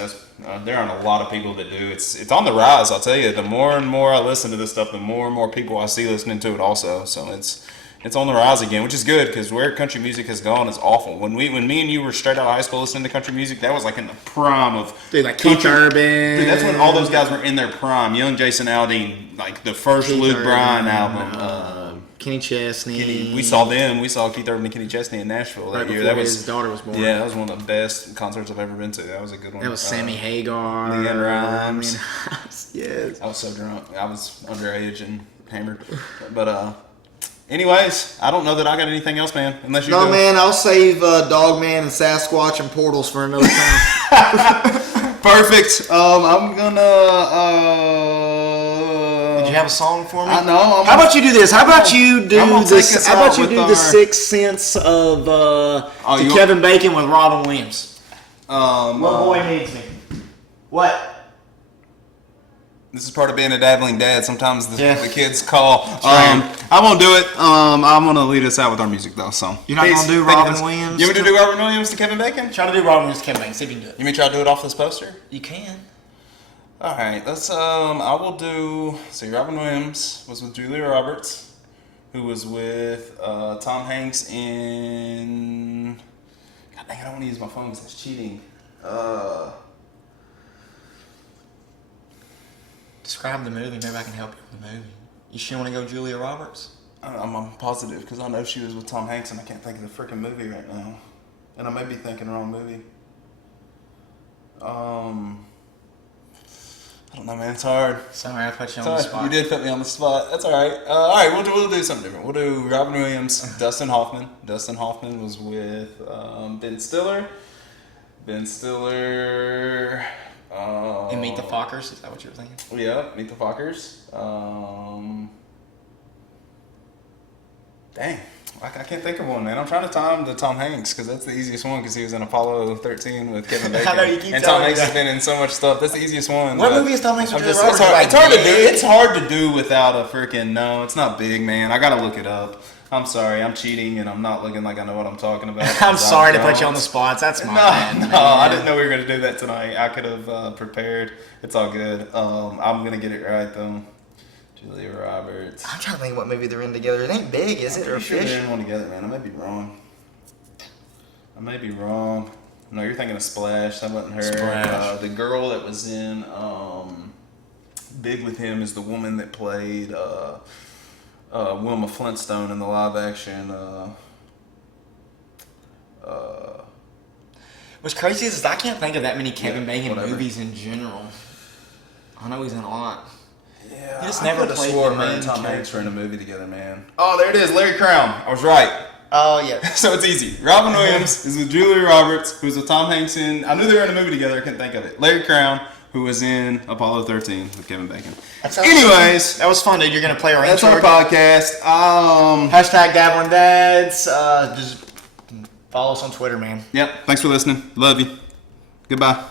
there aren't a lot of people that do. It's on the rise. I'll tell you. The more and more I listen to this stuff, the more and more people I see listening to it. Also, so it's on the rise again, which is good because where country music has gone is awful. When me and you were straight out of high school listening to country music, that was like in the prime of like Keith Urban. Dude, that's when all those guys were in their prime. Young Jason Aldean, like the first Keith Luke Urban, Bryan album. Kenny Chesney. We saw them. We saw Keith Urban and Kenny Chesney in Nashville that right year. before That was his daughter was born. Yeah, that was one of the best concerts I've ever been to. That was a good one. That was Sammy Hagar. Leanne Rimes. Yes. I was so drunk. I was underage and hammered. But anyways, I don't know that I got anything else, man. Unless you No, do. man, I'll save Dogman and Sasquatch and Portals for another time. Perfect. I'm gonna. Did you have a song for me? I know. How about you do this? How about you do I'm gonna this? take us How about out you with do our- the Sixth Sense of you want- Kevin Bacon with Robin Williams? What boy needs me? What? This is part of being a dabbling dad. Sometimes the kids call. right. I won't do it. I'm gonna lead us out with our music though. So You're not Peace. gonna do Thank you. Robin Williams? You want me to do Robin Williams to Kevin Bacon? Try to do Robin Williams to Kevin Bacon. See if you can do it. You mean try to do it off this poster? You can. All right. Let's. I will do. See, Robin Williams was with Julia Roberts, who was with Tom Hanks in. God dang! I don't want to use my phone because that's cheating. Describe the movie. Maybe I can help you with the movie. You sure want to go Julia Roberts? I'm positive because I know she was with Tom Hanks and I can't think of the freaking movie right now. And I may be thinking the wrong movie. I don't know, man. It's hard. Sorry, I put you on Sorry, the spot. you did put me on the spot. That's all right. All right, we'll do something different. We'll do Robin Williams, Dustin Hoffman. Dustin Hoffman was with Ben Stiller. Ben Stiller. And Meet the Fockers? Is that what you were thinking? Yeah, Meet the Fockers. Dang, I can't think of one, man. I'm trying to time to Tom Hanks because that's the easiest one because he was in Apollo 13 with Kevin Bacon. I know, you keep and Tom telling me Hanks has that. been in so much stuff. That's the easiest one. What but movie is Tom Hanks with I'm Julia just- Roberts? It's hard to do. It's hard to do without a freaking no. It's not big, man. I gotta look it up. I'm sorry. I'm cheating and I'm not looking like I know what I'm talking about. I'm 'cause I sorry to put you don't. on the spot. That's my No, bad. no, man. I didn't know we were gonna do that tonight. I could have prepared. It's all good. I'm gonna get it right though. Julia Roberts. I'm trying to think what movie they're in together. It ain't big, is it? Or Pretty sure Fish? they're in one together, man. I may be wrong. No, you're thinking of Splash. That wasn't her. Splash. The girl that was in Big with him is the woman that played Wilma Flintstone in the live action. What's crazy is I can't think of that many Kevin Yeah, Bacon whatever. movies in general. I know he's in a lot. Yeah, He just I never could've played swore the her and main Tom character. Hanks were in a movie together, man. Oh, there it is, Larry Crown. I was right. Oh, yeah. So it's easy. Robin Williams is with Julia Roberts, who was with Tom Hanks in. I knew they were in a movie together. I couldn't think of it. Larry Crown, who was in Apollo 13 with Kevin Bacon. Anyways, That was fun, dude. You're going to play our that's intro. our podcast. Hashtag Dabbling Dads. Just follow us on Twitter, man. Yep. Thanks for listening. Love you. Goodbye.